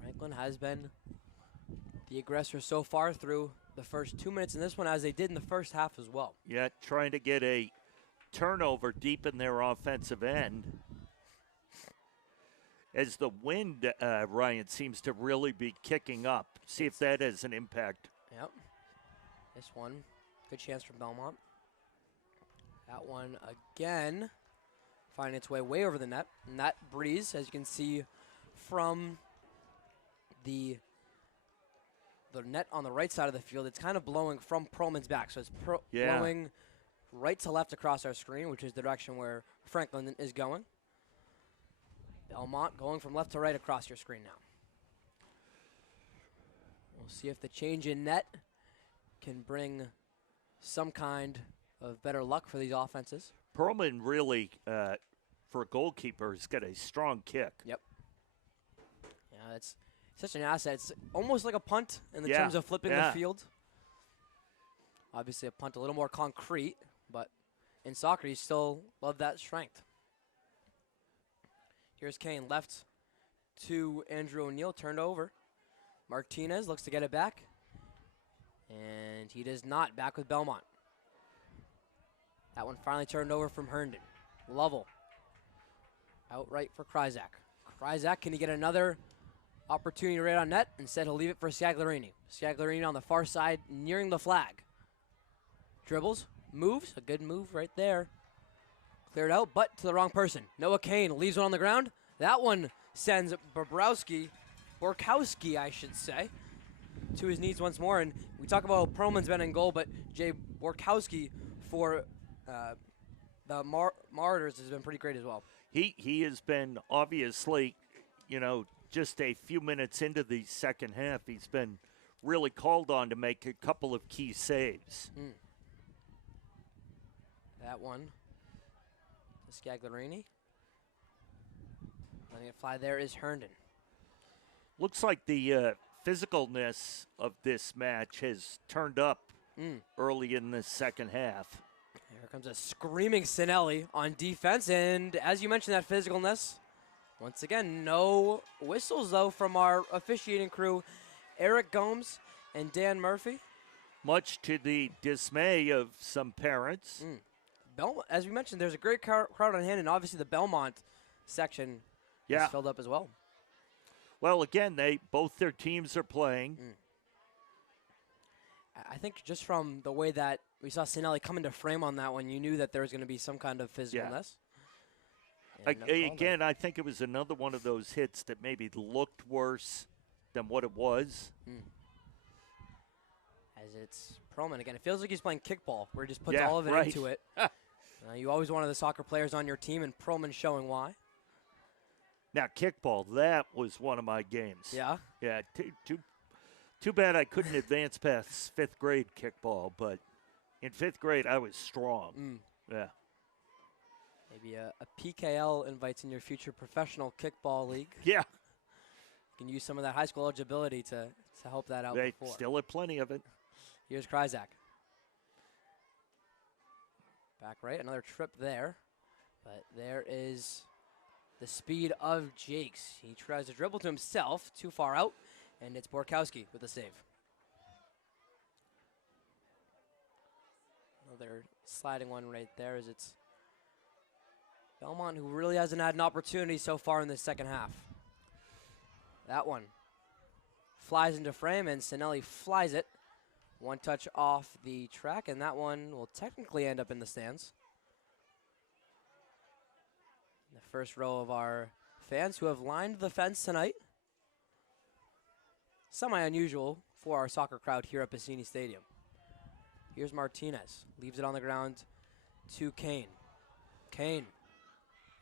Franklin has been the aggressor so far through the first 2 minutes in this one, as they did in the first half as well. Yeah, trying to get a turnover deep in their offensive end. As the wind, Ryan, seems to really be kicking up. See if that has an impact. Yep. This one, good chance for Belmont. That one again, finding its way over the net. And that breeze, as you can see from the net on the right side of the field, it's kind of blowing from Perlman's back. So it's blowing right to left across our screen, which is the direction where Franklin is going. Belmont going from left to right across your screen now. We'll see if the change in net can bring some kind of better luck for these offenses. Perlman really, for a goalkeeper, has got a strong kick. Yep. Yeah, it's such an asset. It's almost like a punt in the terms of flipping the field. Obviously a punt a little more concrete, but in soccer you still love that strength. Here's Kane left to Andrew O'Neill, turned over. Martinez looks to get it back, and he does not. Back with Belmont. That one finally turned over from Herndon. Lovell Outright for Kryzak. Kryzak, can he get another opportunity right on net? Instead, he'll leave it for Scagliarini. Scagliarini on the far side, nearing the flag. Dribbles, moves, a good move right there. Cleared out, but to the wrong person. Noah Kane leaves one on the ground. That one sends Borkowski, I should say, to his knees once more. And we talk about how Perlman's been in goal, but Jay Borkowski for the Martyrs has been pretty great as well. He has been obviously, just a few minutes into the second half, he's been really called on to make a couple of key saves. That one, Scagliarini. Letting it fly there is Herndon. Looks like the physicalness of this match has turned up early in the second half. Here comes a screaming Sinelli on defense, and as you mentioned, that physicalness. Once again, no whistles, though, from our officiating crew, Eric Gomes and Dan Murphy. Much to the dismay of some parents. Belmont, as we mentioned, there's a great crowd on hand, and obviously the Belmont section is filled up as well. Well, again, both their teams are playing. I think just from the way that we saw Sinelli come into frame on that one, you knew that there was going to be some kind of physicalness. Again, I think it was another one of those hits that maybe looked worse than what it was. As it's Perlman again. It feels like he's playing kickball, where he just puts all of it into it. You always wanted the soccer players on your team, and Perlman showing why. Now, kickball, that was one of my games. Yeah? Yeah, too bad I couldn't advance past fifth grade kickball, but in fifth grade I was strong. Yeah. Maybe a PKL invites in your future professional kickball league. Yeah. You can use some of that high school eligibility to help that out They before. still have plenty of it. Here's Kryzak. Back right, another trip there. But there is the speed of Jakes. He tries to dribble to himself, too far out, and it's Borkowski with the save. Another sliding one right there as it's Belmont, who really hasn't had an opportunity so far in the second half. That one flies into frame, and Sinelli flies it. One touch off the track, and that one will technically end up in the stands. The first row of our fans who have lined the fence tonight. Semi-unusual for our soccer crowd here at Bassini Stadium. Here's Martinez. Leaves it on the ground to Kane. Kane,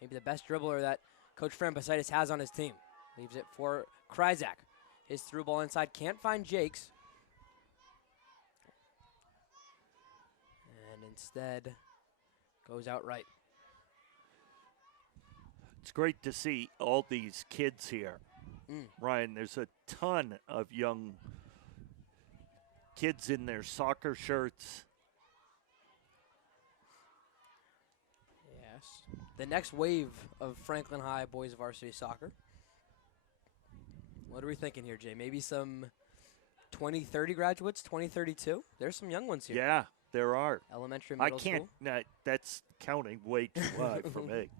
maybe the best dribbler that Coach Fran Basitis has on his team. Leaves it for Kryzak. His through ball inside. Can't find Jakes. And instead goes out right. It's great to see all these kids here. Ryan, there's a ton of young kids in their soccer shirts. Yes. The next wave of Franklin High boys varsity soccer. What are we thinking here, Jay? Maybe some 2030 graduates, 2032? There's some young ones here. Yeah, there are. Elementary, middle school. That's counting way too high for me.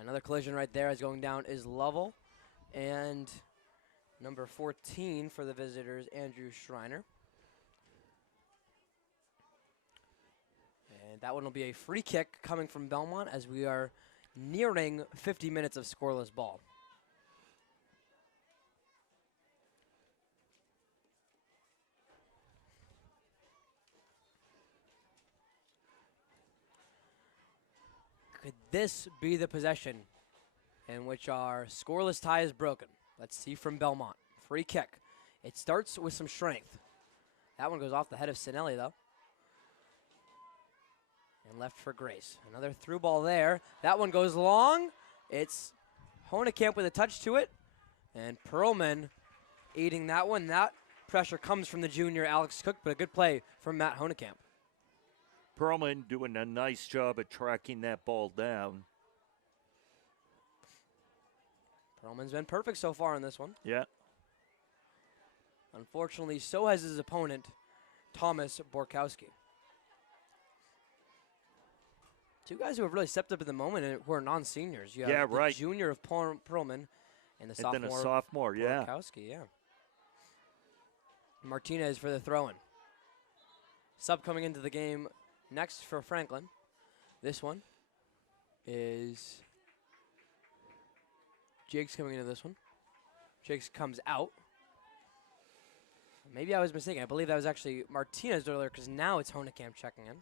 Another collision right there as going down is Lovell. And number 14 for the visitors, Andrew Schreiner. And that one will be a free kick coming from Belmont as we are nearing 50 minutes of scoreless ball. Could this be the possession in which our scoreless tie is broken? Let's see from Belmont. Free kick. It starts with some strength. That one goes off the head of Sinelli, though. And left for Grace. Another through ball there. That one goes long. It's Honekamp with a touch to it. And Perlman aiding that one. That pressure comes from the junior Alex Cook, but a good play from Matt Honekamp. Perlman doing a nice job of tracking that ball down. Perlman's been perfect so far in this one. Yeah. Unfortunately, so has his opponent, Thomas Borkowski. Two guys who have really stepped up at the moment and who are non-seniors. You have Yeah, the right. junior of Perlman and the sophomore. And then a sophomore, yeah. Borkowski, yeah. Martinez for the throw-in. Sub coming into the game next for Franklin. This one is Jakes coming into this one. Jakes comes out. Maybe I was mistaken. I believe that was actually Martinez earlier because now it's Honekamp checking in.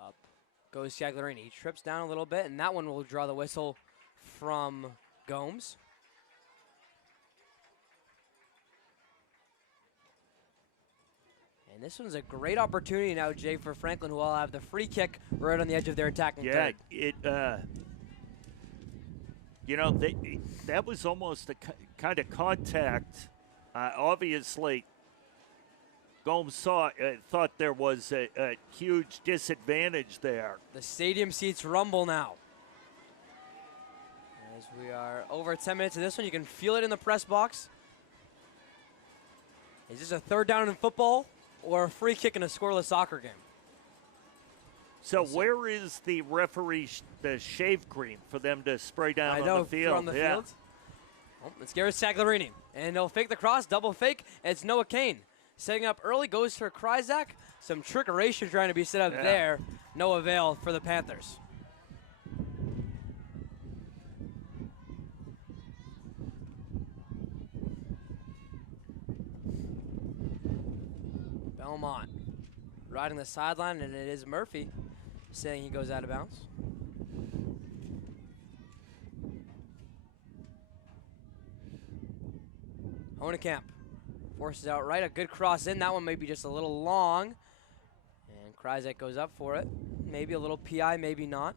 Up goes Scagliarini. He trips down a little bit, and that one will draw the whistle from Gomes. And this one's a great opportunity now, Jay, for Franklin, who will have the free kick right on the edge of their attacking third. Yeah, that was almost a kind of contact. Obviously, Gomes thought there was a huge disadvantage there. The stadium seats rumble now. As we are over 10 minutes of this one, you can feel it in the press box. Is this a third down in football or a free kick in a scoreless soccer game? So where is the referee, the shave cream for them to spray down on the field? On the field. Oh, it's Garrett Scagliarini. And they'll fake the cross, double fake. It's Noah Kane. Setting up early, goes for Kryzak. Some trickeration trying to be set up there. No avail for the Panthers. Belmont riding the sideline, and it is Murphy saying he goes out of bounds. Honekamp forces out right, a good cross in. That one may be just a little long. And Kryzak goes up for it. Maybe a little PI, maybe not.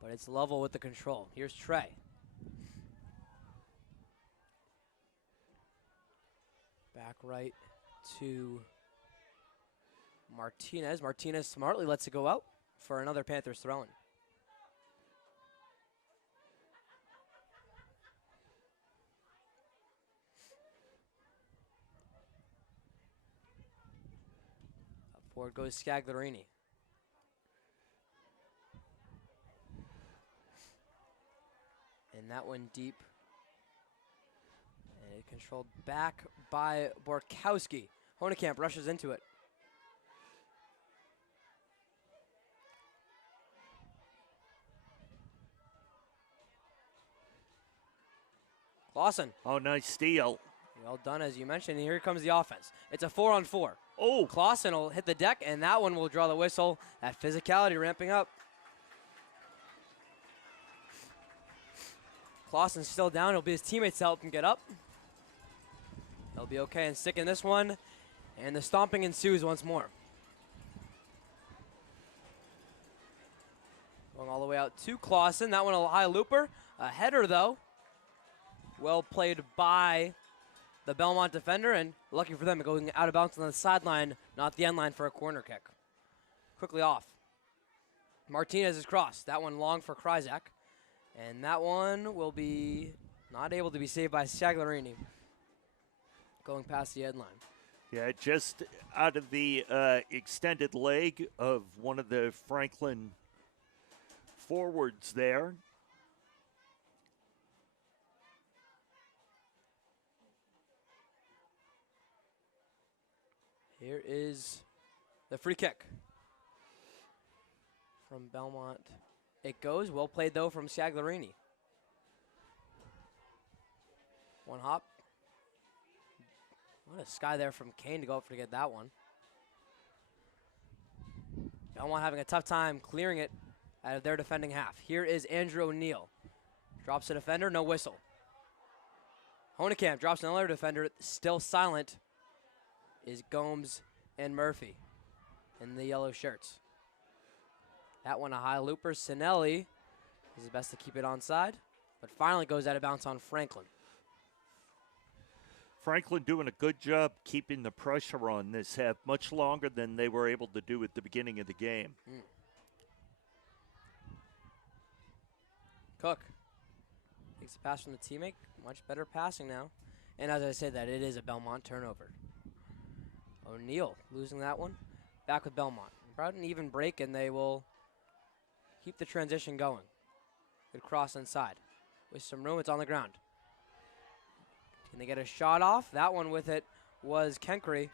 But it's level with the control. Here's Trey. Back right to Martinez. Martinez smartly lets it go out for another Panthers throw-in. Up forward goes Scagliarini. And that one deep. And it controlled back by Borkowski. Honekamp rushes into it. Clausen. Oh, nice steal. Well done, as you mentioned. And here comes the offense. It's a 4-on-4. Oh. Clausen will hit the deck, and that one will draw the whistle. That physicality ramping up. Clausen's still down. It'll be his teammates to help him get up. They'll be okay and stick in this one. And the stomping ensues once more. Going all the way out to Clausen. That one a high looper. A header, though. Well played by the Belmont defender. And lucky for them, going out of bounds on the sideline, not the end line for a corner kick. Quickly off. Martinez is crossed. That one long for Kryzak. And that one will be not able to be saved by Scagliarini. Going past the end line. Yeah, just out of the extended leg of one of the Franklin forwards there. Here is the free kick from Belmont. It goes. Well played, though, from Scagliarini. One hop. What a sky there from Kane to go up to get that one. Belmont having a tough time clearing it out of their defending half. Here is Andrew O'Neill. Drops a defender, no whistle. Honekamp drops another defender, still silent is Gomes and Murphy in the yellow shirts. That one a high looper. Sinelli is best to keep it onside, but finally goes out of bounds on Franklin. Franklin doing a good job keeping the pressure on this half, much longer than they were able to do at the beginning of the game. Cook takes the pass from the teammate. Much better passing now. And as I say that, it is a Belmont turnover. O'Neal losing that one. Back with Belmont. About an even break, and they will keep the transition going. Good cross inside. With some room, it's on the ground. Can they get a shot off? That one with it was Kenkry.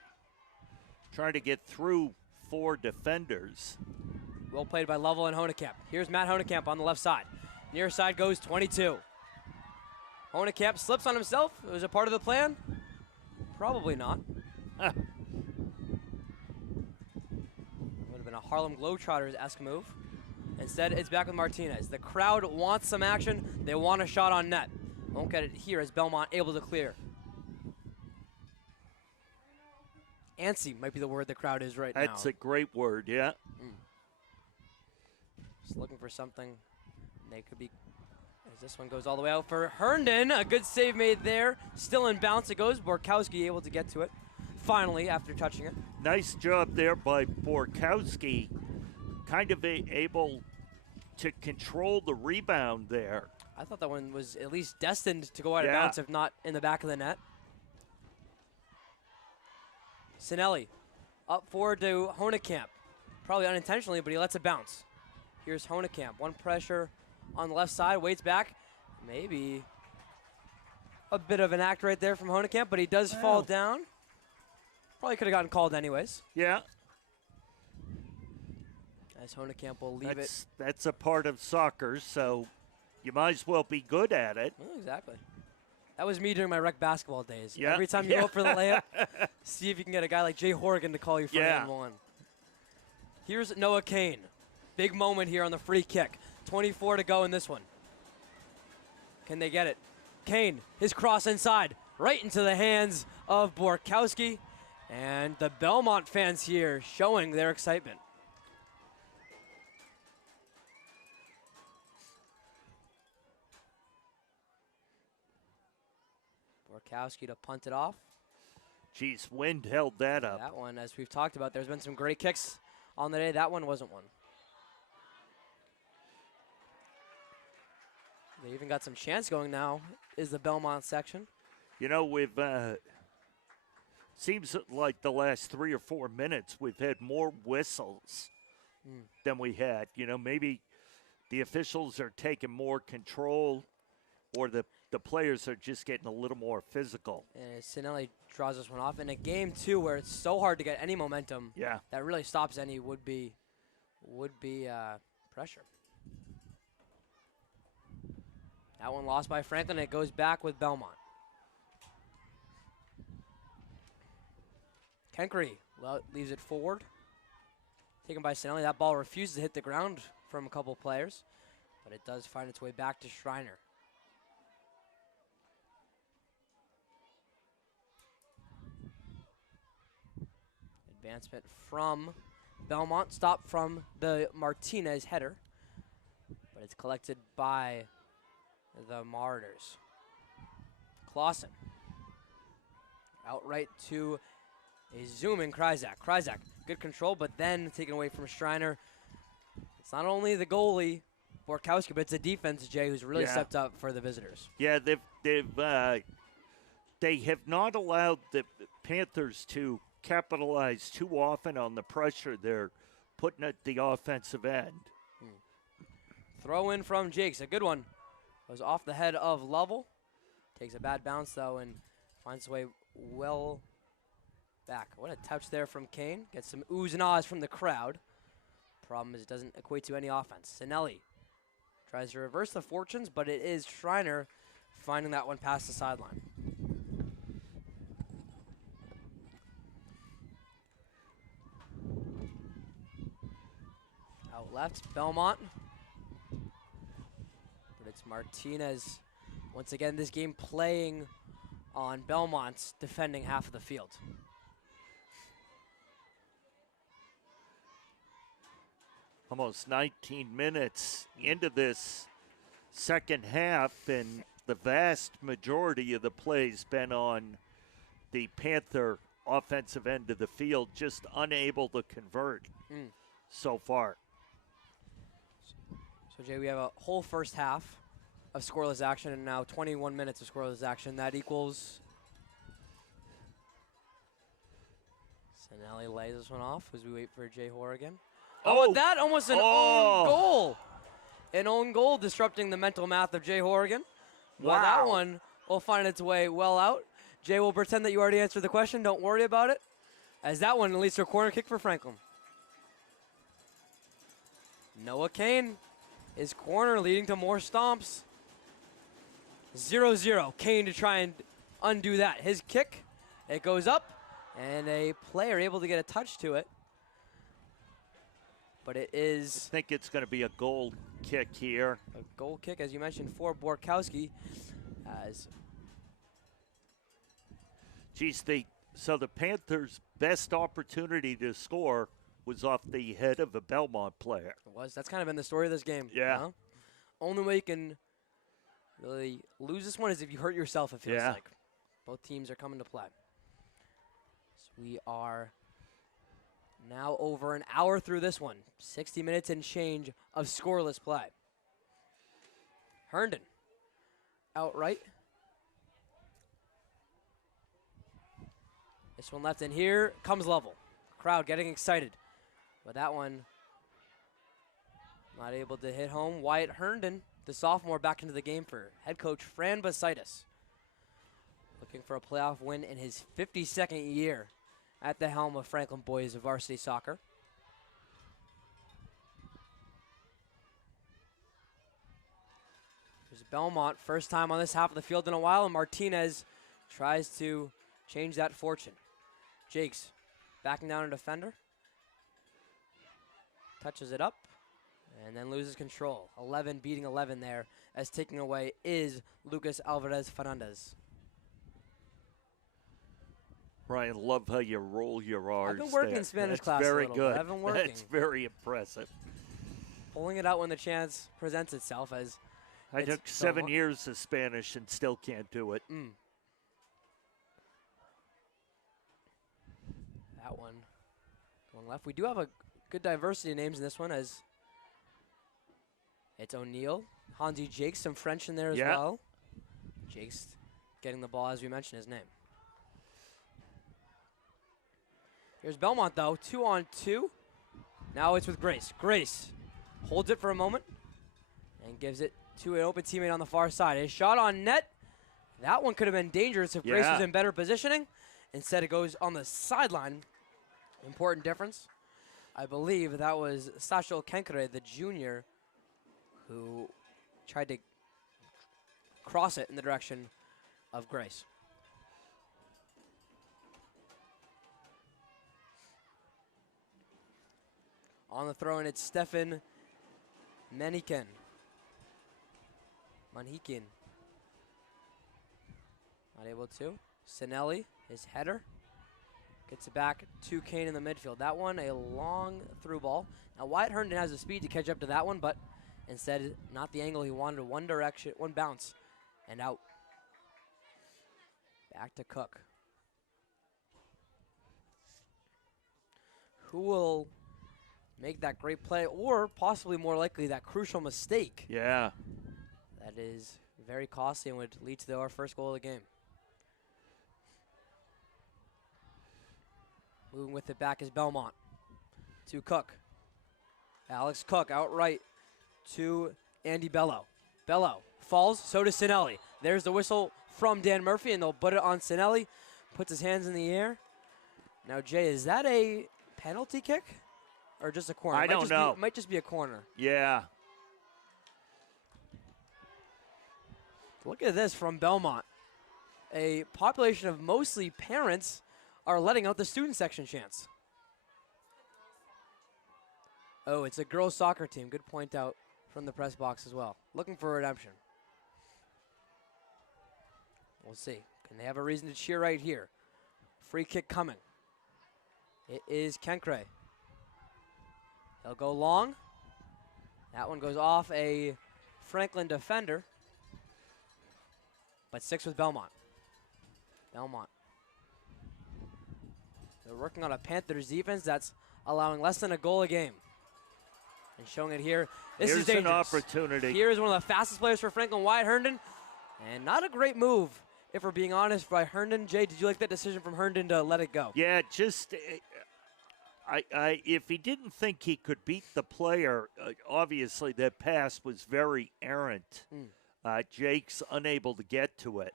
Trying to get through 4 defenders. Well played by Lovell and Honekamp. Here's Matt Honekamp on the left side. Near side goes 22. Honekamp slips on himself. It was a part of the plan? Probably not. Would have been a Harlem Globetrotters-esque move. Instead, it's back with Martinez. The crowd wants some action. They want a shot on net. Won't get it here as Belmont able to clear. Antsy might be the word the crowd is right now. That's a great word, yeah. Just looking for something. They could be, as this one goes all the way out for Herndon. A good save made there. Still in bounce it goes. Borkowski able to get to it. Finally, after touching it. Nice job there by Borkowski. Kind of able to control the rebound there. I thought that one was at least destined to go out of bounds, if not in the back of the net. Sinelli up forward to Honekamp. Probably unintentionally, but he lets it bounce. Here's Honekamp. One pressure on the left side, waits back. Maybe a bit of an act right there from Honekamp, but he does fall down. Probably could have gotten called anyways. Yeah. As Honekamp will leave it. That's a part of soccer, so you might as well be good at it. Well, exactly. That was me during my rec basketball days. Yeah. Every time you go for the layup, see if you can get a guy like Jay Horgan to call you for and one. Here's Noah Kane. Big moment here on the free kick. 24 to go in this one. Can they get it? Kane, his cross inside, right into the hands of Borkowski. And the Belmont fans here showing their excitement. Borkowski to punt it off. Geez, wind held that up. That one, as we've talked about, there's been some great kicks on the day. That one wasn't one. They even got some chance going now, is the Belmont section. You know, we've, seems like the last 3 or 4 minutes we've had more whistles than we had. You know, maybe the officials are taking more control or the players are just getting a little more physical. And Sinelli draws this one off in a game, too, where it's so hard to get any momentum. Yeah. That really stops any would-be pressure. That one lost by Franklin. It goes back with Belmont. Kenkry leaves it forward. Taken by Sinelli. That ball refuses to hit the ground from a couple players, but it does find its way back to Schreiner. Advancement from Belmont. Stop from the Martinez header, but it's collected by the Martyrs. Clausen. Outright to a zoom-in Kryzak. Kryzak, good control, but then taken away from Schreiner. It's not only the goalie, Borkowski, but it's the defense, Jay, who's really stepped up for the visitors. Yeah, they have not allowed the Panthers to capitalize too often on the pressure they're putting at the offensive end. Throw in from Jakes, a good one. Goes off the head of Lovell. Takes a bad bounce, though, and finds his way well back. What a touch there from Kane. Gets some oohs and ahs from the crowd. Problem is it doesn't equate to any offense. Sinelli tries to reverse the fortunes, but it is Schreiner finding that one past the sideline. Out left, Belmont. But it's Martinez. Once again, this game playing on Belmont's defending half of the field. Almost 19 minutes into this second half, and the vast majority of the play's been on the Panther offensive end of the field, just unable to convert so far. So, Jay, we have a whole first half of scoreless action and now 21 minutes of scoreless action. That equals Sinelli lays this one off as we wait for Jay Horrigan. Oh, that almost an own goal. An own goal disrupting the mental math of Jay Horrigan. Wow. Well, that one will find its way well out. Jay will pretend that you already answered the question. Don't worry about it. As that one leads to a corner kick for Franklin. Noah Kane, his corner leading to more stomps. 0-0. Kane to try and undo that. His kick, it goes up, and a player able to get a touch to it. But it is... I think it's going to be a goal kick here. A goal kick, as you mentioned, for Borkowski. So the Panthers' best opportunity to score was off the head of a Belmont player. It was. That's kind of been the story of this game. Yeah. You know? Only way you can really lose this one is if you hurt yourself, it feels like. Both teams are coming to play. So we are now over an hour through this one. 60 minutes and change of scoreless play. Herndon outright. This one left in here. Comes level. Crowd getting excited. But that one not able to hit home. Wyatt Herndon, the sophomore, back into the game for head coach Fran Basitis. Looking for a playoff win in his 52nd year at the helm of Franklin Boys of Varsity Soccer. There's Belmont, first time on this half of the field in a while, and Martinez tries to change that fortune. Jakes backing down a defender. Touches it up, and then loses control. 11 beating 11 there, as taking away is Lucas Alvarez Fernandez. Ryan, love how you roll your R's. I've been working there. in Spanish That's class very a little good. bit. I've been working. That's very impressive. Pulling it out when the chance presents itself, as I took 7 years of Spanish and still can't do it. That one left. We do have a good diversity of names in this one, as it's O'Neill, Hansi Jakes, some French in there as well. Jakes getting the ball, as we mentioned his name. Here's Belmont, though, 2-on-2. Now it's with Grace. Grace holds it for a moment and gives it to an open teammate on the far side. A shot on net. That one could have been dangerous if Grace was in better positioning. Instead, it goes on the sideline. Important difference. I believe that was Sasho Kenkere, the junior, who tried to cross it in the direction of Grace. On the throw, and it's Stefan Manhikin. Not able to. Sinelli, his header. Gets it back to Kane in the midfield. That one, a long through ball. Now, Wyatt Herndon has the speed to catch up to that one, but instead, not the angle he wanted. One direction, one bounce, and out. Back to Cook. Who will make that great play, or possibly more likely that crucial mistake? Yeah. That is very costly and would lead to our first goal of the game. Moving with it back is Belmont. To Cook. Alex Cook outright to Andy Bello. Bello falls, so does Sinelli. There's the whistle from Dan Murphy, and they'll put it on Sinelli. Puts his hands in the air. Now, Jay, is that a penalty kick or just a corner? I don't know. It might just be a corner. Yeah. Look at this from Belmont. A population of mostly parents are letting out the student section chants. Oh, it's a girls' soccer team. Good point out from the press box as well. Looking for redemption. We'll see. Can they have a reason to cheer right here? Free kick coming. It is Kenkre. They'll go long. That one goes off a Franklin defender. But 6 with Belmont. Belmont. They're working on a Panthers defense that's allowing less than a goal a game. And showing it here. This is dangerous. Here's an opportunity. Here is one of the fastest players for Franklin, Wyatt Herndon. And not a great move if we're being honest, by Herndon. Jay, did you like that decision from Herndon to let it go? Yeah, just if he didn't think he could beat the player, obviously that pass was very errant. Jake's unable to get to it.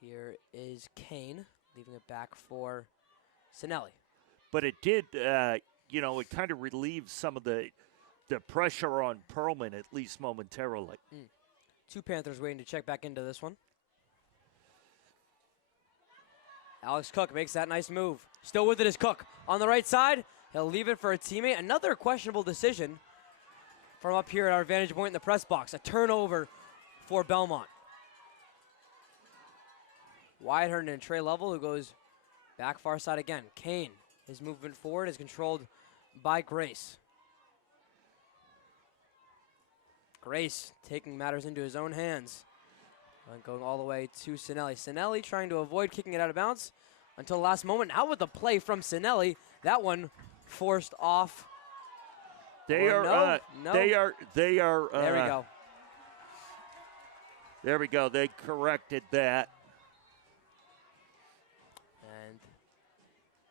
Here is Kane, leaving it back for Sinelli. But it did, it kind of relieved some of the pressure on Perlman, at least momentarily. Two Panthers waiting to check back into this one. Alex Cook makes that nice move. Still with it is Cook. On the right side, he'll leave it for a teammate. Another questionable decision from up here at our vantage point in the press box. A turnover for Belmont. Wyatt Herndon and Trey Lovell, who goes back far side again. Kane, his movement forward is controlled by Grace. Grace taking matters into his own hands. And going all the way to Sinelli. Sinelli trying to avoid kicking it out of bounds until the last moment. Now with the play from Sinelli. That one forced off. They are. There we go. There we go. They corrected that. And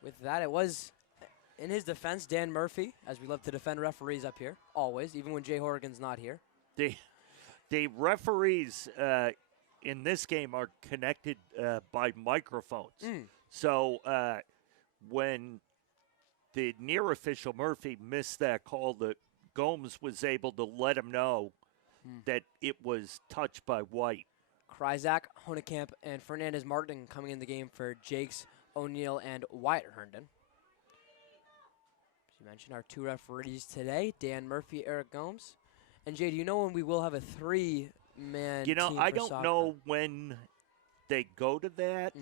with that, it was, in his defense, Dan Murphy, as we love to defend referees up here, always, even when Jay Horrigan's not here. The referees in this game are connected by microphones. So when the near official Murphy missed that call, that Gomes was able to let him know that it was touched by White. Kryzak, Honekamp, and Fernandez Martin coming in the game for Jakes, O'Neill, and Wyatt Herndon. As you mentioned, our two referees today, Dan Murphy, Eric Gomes. And Jay, do you know when we will have a three-man team I for don't soccer? know when they go to that.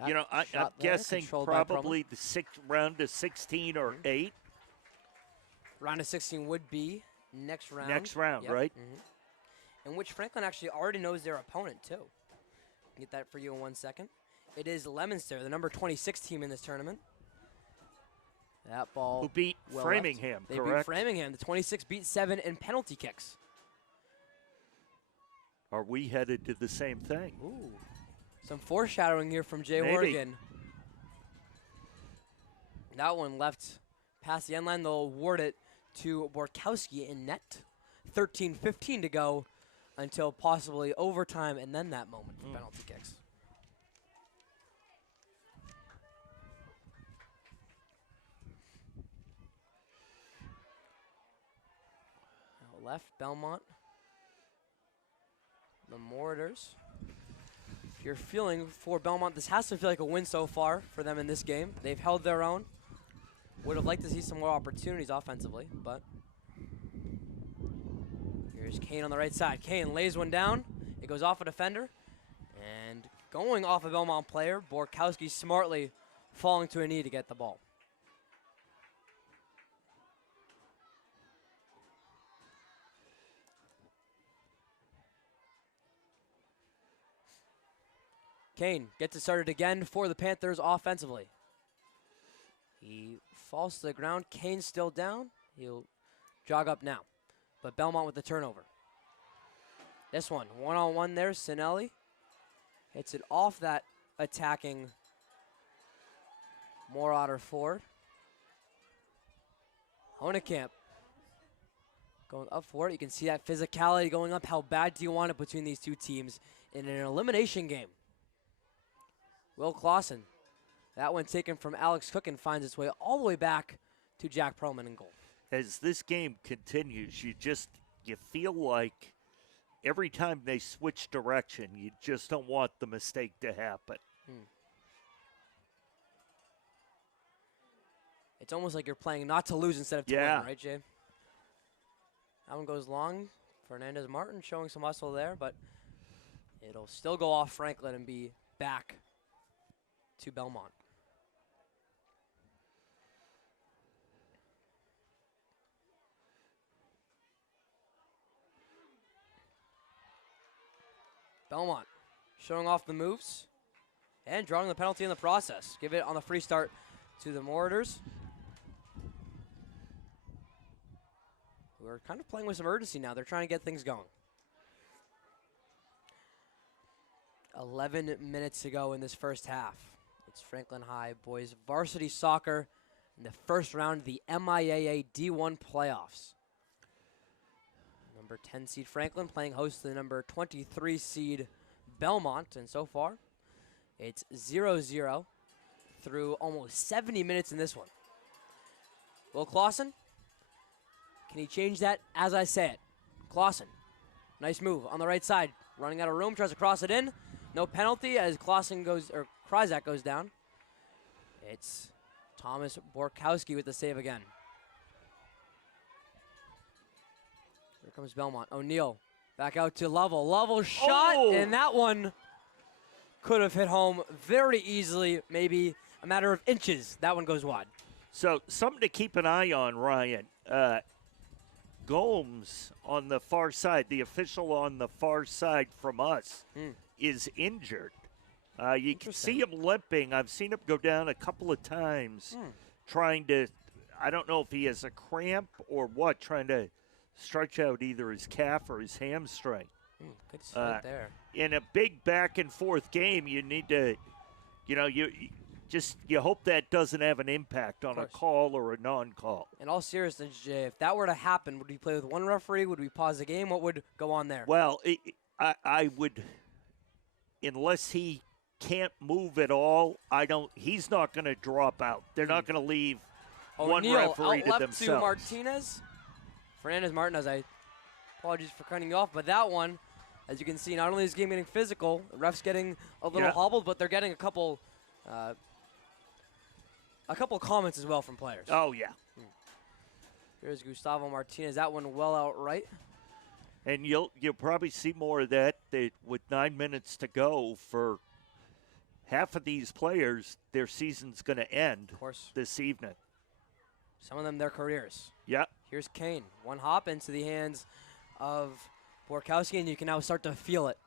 I'm guessing probably the round of 16 or 8. Round of 16 would be next round. Next round, right? In which Franklin actually already knows their opponent, too. Get that for you in 1 second. It is Leominster, the number 26 team in this tournament. That ball who beat Framingham, correct? They beat Framingham. The 26 beat 7 in penalty kicks. Are we headed to the same thing? Ooh. Some foreshadowing here from Jay Maybe. Horrigan. That one left past the end line. They'll award it to Borkowski in net. 13:15 to go until possibly overtime and then that moment for penalty kicks. Now left, Belmont. The Mortars. If you're feeling for Belmont, this has to feel like a win so far for them in this game. They've held their own. Would have liked to see some more opportunities offensively, but here's Kane on the right side. Kane lays one down. It goes off a defender. And going off a Belmont player, Borkowski smartly falling to a knee to get the ball. Kane gets it started again for the Panthers offensively. He falls to the ground. Kane's still down. He'll jog up now. But Belmont with the turnover. This one-on-one there. Sinelli hits it off that attacking Marauder forward. Honekamp going up for it. You can see that physicality going up. How bad do you want it between these two teams in an elimination game? Will Clausen. That one taken from Alex Cook and finds its way all the way back to Jack Perlman in goal. As this game continues, you feel like every time they switch direction, you just don't want the mistake to happen. It's almost like you're playing not to lose instead of to win, right, Jay? That one goes long. Fernandez Martin showing some muscle there, but it'll still go off Franklin and be back to Belmont. Belmont showing off the moves and drawing the penalty in the process. Give it on the free start to the Mortars, who are kind of playing with some urgency now. They're trying to get things going. 11 minutes to go in this first half. It's Franklin High boys varsity soccer in the first round of the MIAA D1 playoffs. Number 10 seed Franklin playing host to the number 23 seed Belmont, and so far it's 0-0 through almost 70 minutes in this one. Will Clausen, can he change that as I say it? Clausen, nice move on the right side, running out of room, tries to cross it in. No penalty as Kryzak goes down. It's Thomas Borkowski with the save again. Here comes Belmont. O'Neal back out to Lovell. Lovell shot, and that one could have hit home very easily, maybe a matter of inches. That one goes wide. So something to keep an eye on, Ryan. Gomes on the far side, the official on the far side from us, is injured. You can see him limping. I've seen him go down a couple of times trying to, I don't know if he has a cramp or what, trying to stretch out either his calf or his hamstring. Good start there. In a big back and forth game, you need to, you hope that doesn't have an impact on a call or a non-call. In all seriousness, Jay, if that were to happen, would we play with one referee? Would we pause the game? What would go on there? Well, I would, unless he can't move at all, he's not going to drop out. They're not going to leave one referee to themselves. To Martinez. Fernandez Martinez, apologies for cutting you off, but that one, as you can see, not only is the game getting physical, the ref's getting a little hobbled, but they're getting a couple comments as well from players. Oh, yeah. Here's Gustavo Martinez. That one well out right. And you'll probably see more of that with 9 minutes to go for half of these players. Their season's going to end this evening. Some of them their careers. Yeah. Here's Kane. One hop into the hands of Borkowski, and you can now start to feel it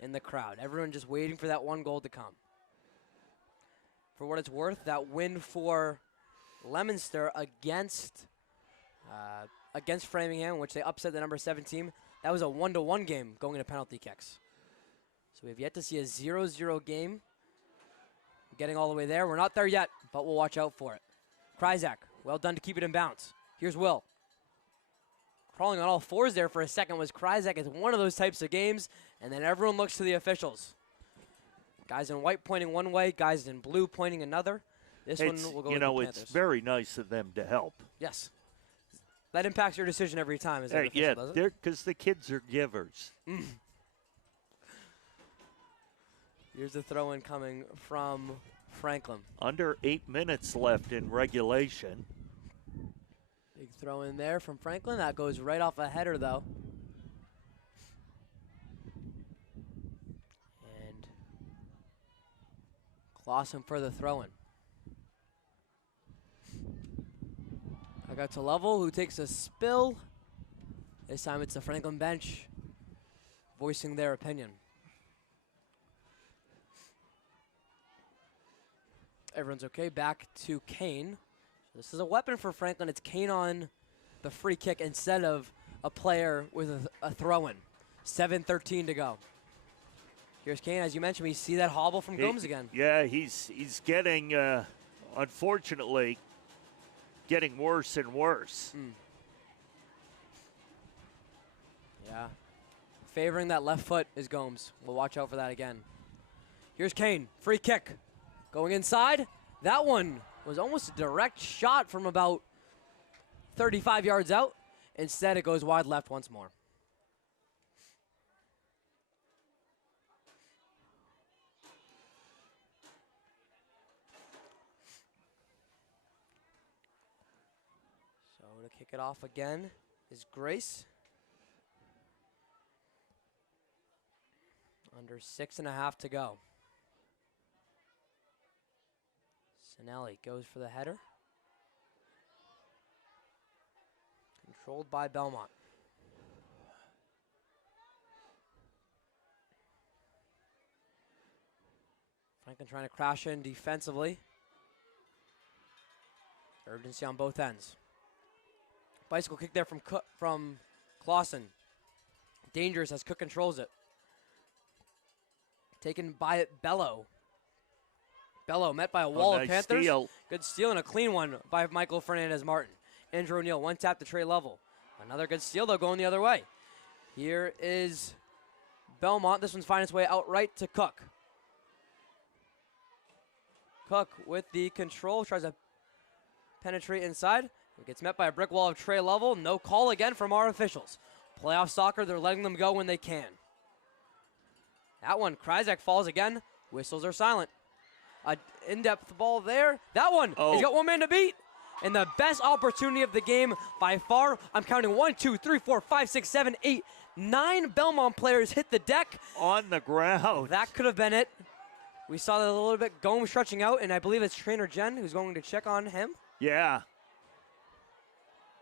in the crowd. Everyone just waiting for that one goal to come. For what it's worth, that win for Leominster against Framingham, which they upset the number 7 team, that was a 1-1 game going into penalty kicks. So we've yet to see a 0-0 game getting all the way there. We're not there yet, but we'll watch out for it. Kryzak, well done to keep it in bounds. Here's Will. Crawling on all fours there for a second was Kryzak. It's one of those types of games, and then everyone looks to the officials. Guys in white pointing one way, guys in blue pointing another. This one will go with the Panthers. It's very nice of them to help. Yes. That impacts your decision every time, does it? Because the kids are givers. Here's the throw-in coming from Franklin. Under 8 minutes left in regulation. Big throw in there from Franklin. That goes right off a header, though. And Clausen for the throw-in. I got to Level, who takes a spill. This time it's the Franklin bench voicing their opinion. Everyone's okay. Back to Kane. This is a weapon for Franklin. It's Kane on the free kick instead of a player with a throw-in. 7:13 to go. Here's Kane. As you mentioned, we see that hobble from Gomes again. Yeah, he's getting, unfortunately, getting worse and worse. Yeah. Favoring that left foot is Gomes. We'll watch out for that again. Here's Kane. Free kick. Going inside. That one was almost a direct shot from about 35 yards out. Instead, it goes wide left once more. So to kick it off again is Grace. Under 6.5 to go. Sinelli goes for the header. Controlled by Belmont. Franklin trying to crash in defensively. Urgency on both ends. Bicycle kick there from Clausen. Dangerous as Cook controls it. taken by Bello. Bello met by a wall of Panthers. Steal. Good steal and a clean one by Michael Fernandez-Martin. Andrew O'Neill, one tap to Trey Level. Another good steal, though, going the other way. Here is Belmont. This one's finding its way out right to Cook. Cook with the control, tries to penetrate inside. It gets met by a brick wall of Trey Level. No call again from our officials. Playoff soccer, they're letting them go when they can. That one, Kryzak falls again. Whistles are silent. A in-depth ball there. That one, he's got one man to beat. And the best opportunity of the game by far. I'm counting 1, 2, 3, 4, 5, 6, 7, 8, 9 Belmont players hit the deck. On the ground. That could have been it. We saw that a little bit. Gomes stretching out, and I believe it's trainer Jen who's going to check on him. Yeah.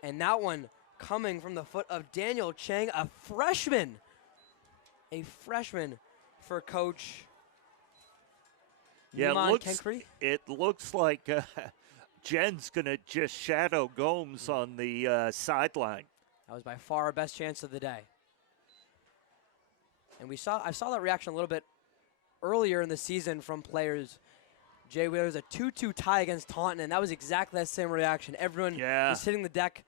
And that one coming from the foot of Daniel Chang, a freshman. A freshman for Coach it looks like Jen's going to just shadow Gomes on the sideline. That was by far our best chance of the day. And I saw that reaction a little bit earlier in the season from players. Jay Wheeler was a 2-2 tie against Taunton, and that was exactly that same reaction. Everyone was hitting the deck,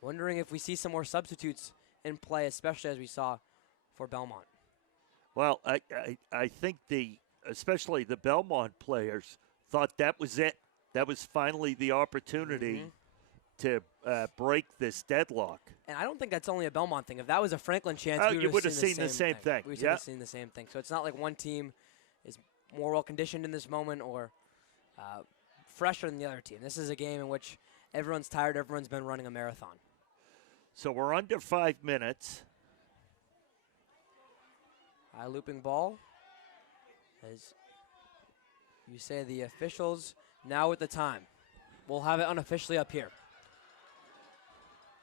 wondering if we see some more substitutes in play, especially as we saw for Belmont. Well, I think especially the Belmont players thought that was it. That was finally the opportunity to break this deadlock. And I don't think that's only a Belmont thing. If that was a Franklin chance, we would have seen the same thing. We would have seen the same thing. So it's not like one team is more well-conditioned in this moment or fresher than the other team. This is a game in which everyone's tired. Everyone's been running a marathon. So we're under 5 minutes. High looping ball. As you say, the officials now with the time. We'll have it unofficially up here.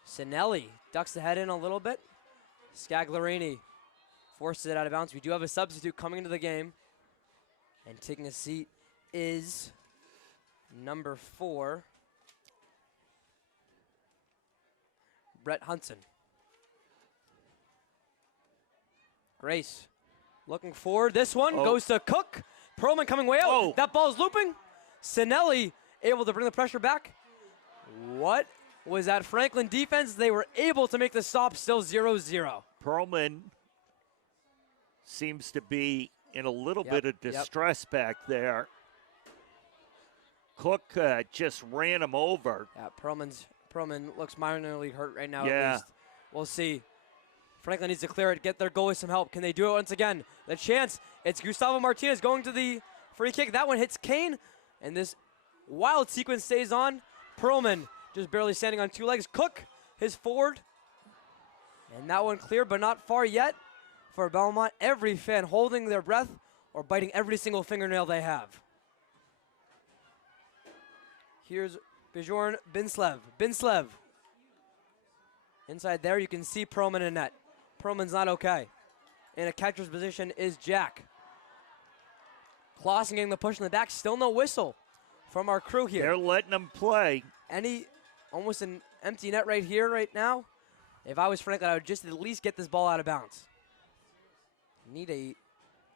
Sinelli ducks the head in a little bit. Scagliarini forces it out of bounds. We do have a substitute coming into the game. And taking a seat is number 4, Brett Hunson. Grace looking forward. This one goes to Cook. Perlman coming way out. That ball's looping. Sinelli able to bring the pressure back. What was that Franklin defense? They were able to make the stop, still 0-0. Perlman seems to be in a little bit of distress back there. Cook just ran him over. Yeah, Perlman looks minorly hurt right now at least. We'll see. Franklin needs to clear it, get their goalie some help. Can they do it once again? The chance, it's Gustavo Martinez going to the free kick. That one hits Kane, and this wild sequence stays on. Perlman just barely standing on 2 legs. Cook, his forward. And that one clear, but not far yet for Belmont. Every fan holding their breath or biting every single fingernail they have. Here's Bjorn Binslev. Binslev. Inside there, you can see Perlman in net. Perlman's not okay. In a catcher's position is Jack. Clausen getting the push in the back. Still no whistle from our crew here. They're letting them play. Almost an empty net right here, right now. If I was Franklin, I would just at least get this ball out of bounds. You need a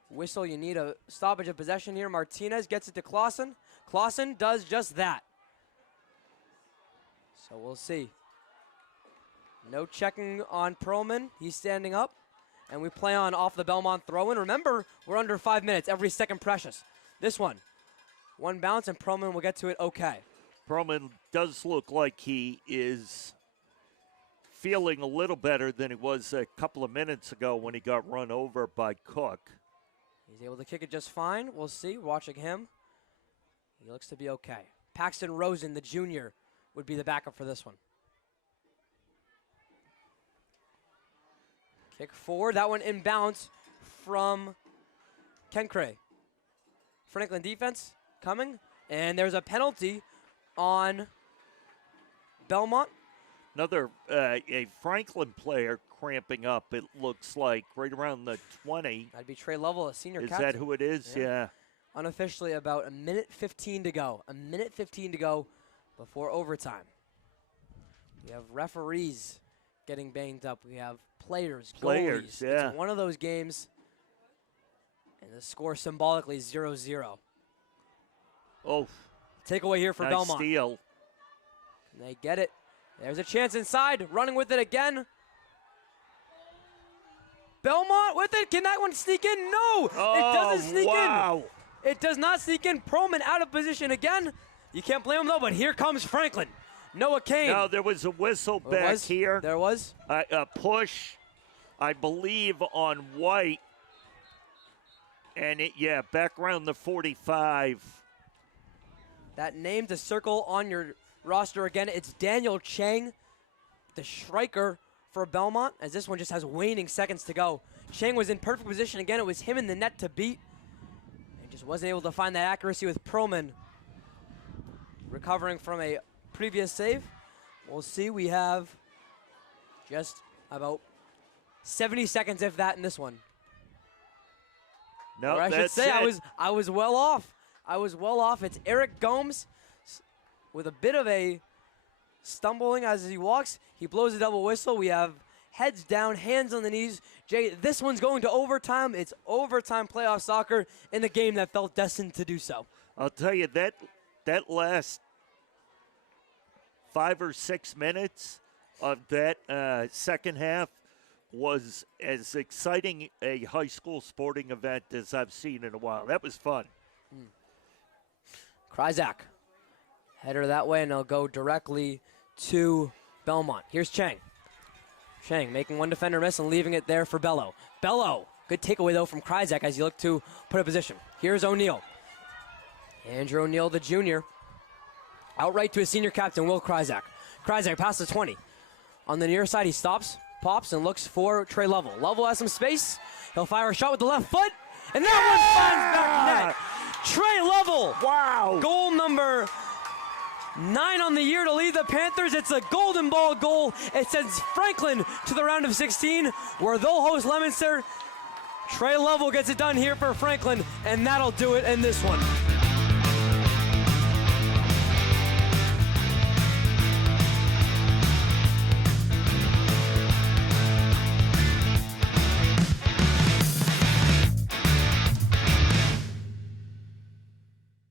whistle. You need a stoppage of possession here. Martinez gets it to Clausen. Clausen does just that. So we'll see. No checking on Perlman. He's standing up. And we play on off the Belmont throw-in. Remember, we're under 5 minutes. Every second precious. This one bounce, and Perlman will get to it okay. Perlman does look like he is feeling a little better than he was a couple of minutes ago when he got run over by Cook. He's able to kick it just fine. We'll see. Watching him. He looks to be okay. Paxton Rosen, the junior, would be the backup for this one. Kick forward. That one inbounds from Kenkre. Franklin defense coming. And there's a penalty on Belmont. Another a Franklin player cramping up, it looks like, right around the 20. That'd be Trey Lovell, a senior captain. Is that who it is? Yeah. Unofficially about 1:15 to go. 1:15 to go before overtime. We have referees getting banged up. We have players, goalies. Yeah. It's one of those games. And the score symbolically 0-0. Oh. Takeaway here for nice Belmont. Steal. And they get it. There's a chance inside. Running with it again. Belmont with it. Can that one sneak in? No! Oh, it doesn't sneak wow. in. It does not sneak in. Perlman out of position again. You can't blame him, though, but here comes Franklin. Noah Kane. No, there was a whistle back here. There was? A push, I believe, on White. And, back around the 45. That name to circle on your roster again, it's Daniel Chang, the striker for Belmont, as this one just has waning seconds to go. Chang was in perfect position again. It was him in the net to beat. And just wasn't able to find that accuracy with Perlman recovering from a previous save. We'll see. We have just about 70 seconds, if that, in this one. No, or I should say, it. I was well off. I was well off. It's Eric Gomes with a bit of a stumbling as he walks. He blows a double whistle. We have heads down, hands on the knees. Jay, this one's going to overtime. It's overtime playoff soccer in a game that felt destined to do so. I'll tell you, that last 5 or 6 minutes of that second half was as exciting a high school sporting event as I've seen in a while. That was fun. Kryzak, header that way, and they'll go directly to Belmont. Here's Chang. Chang making one defender miss and leaving it there for Bello. Bello, good takeaway, though, from Kryzak as you look to put a position. Here's O'Neill. Andrew O'Neill, the junior. Outright to his senior captain, Will Kryzak. Kryzak past the 20. On the near side, he stops, pops, and looks for Trey Lovell. Lovell has some space. He'll fire a shot with the left foot, and that one finds back net. Trey Lovell. Wow. Goal number 9 on the year to lead the Panthers. It's a golden ball goal. It sends Franklin to the round of 16, where they'll host Leominster. Trey Lovell gets it done here for Franklin, and that'll do it in this one.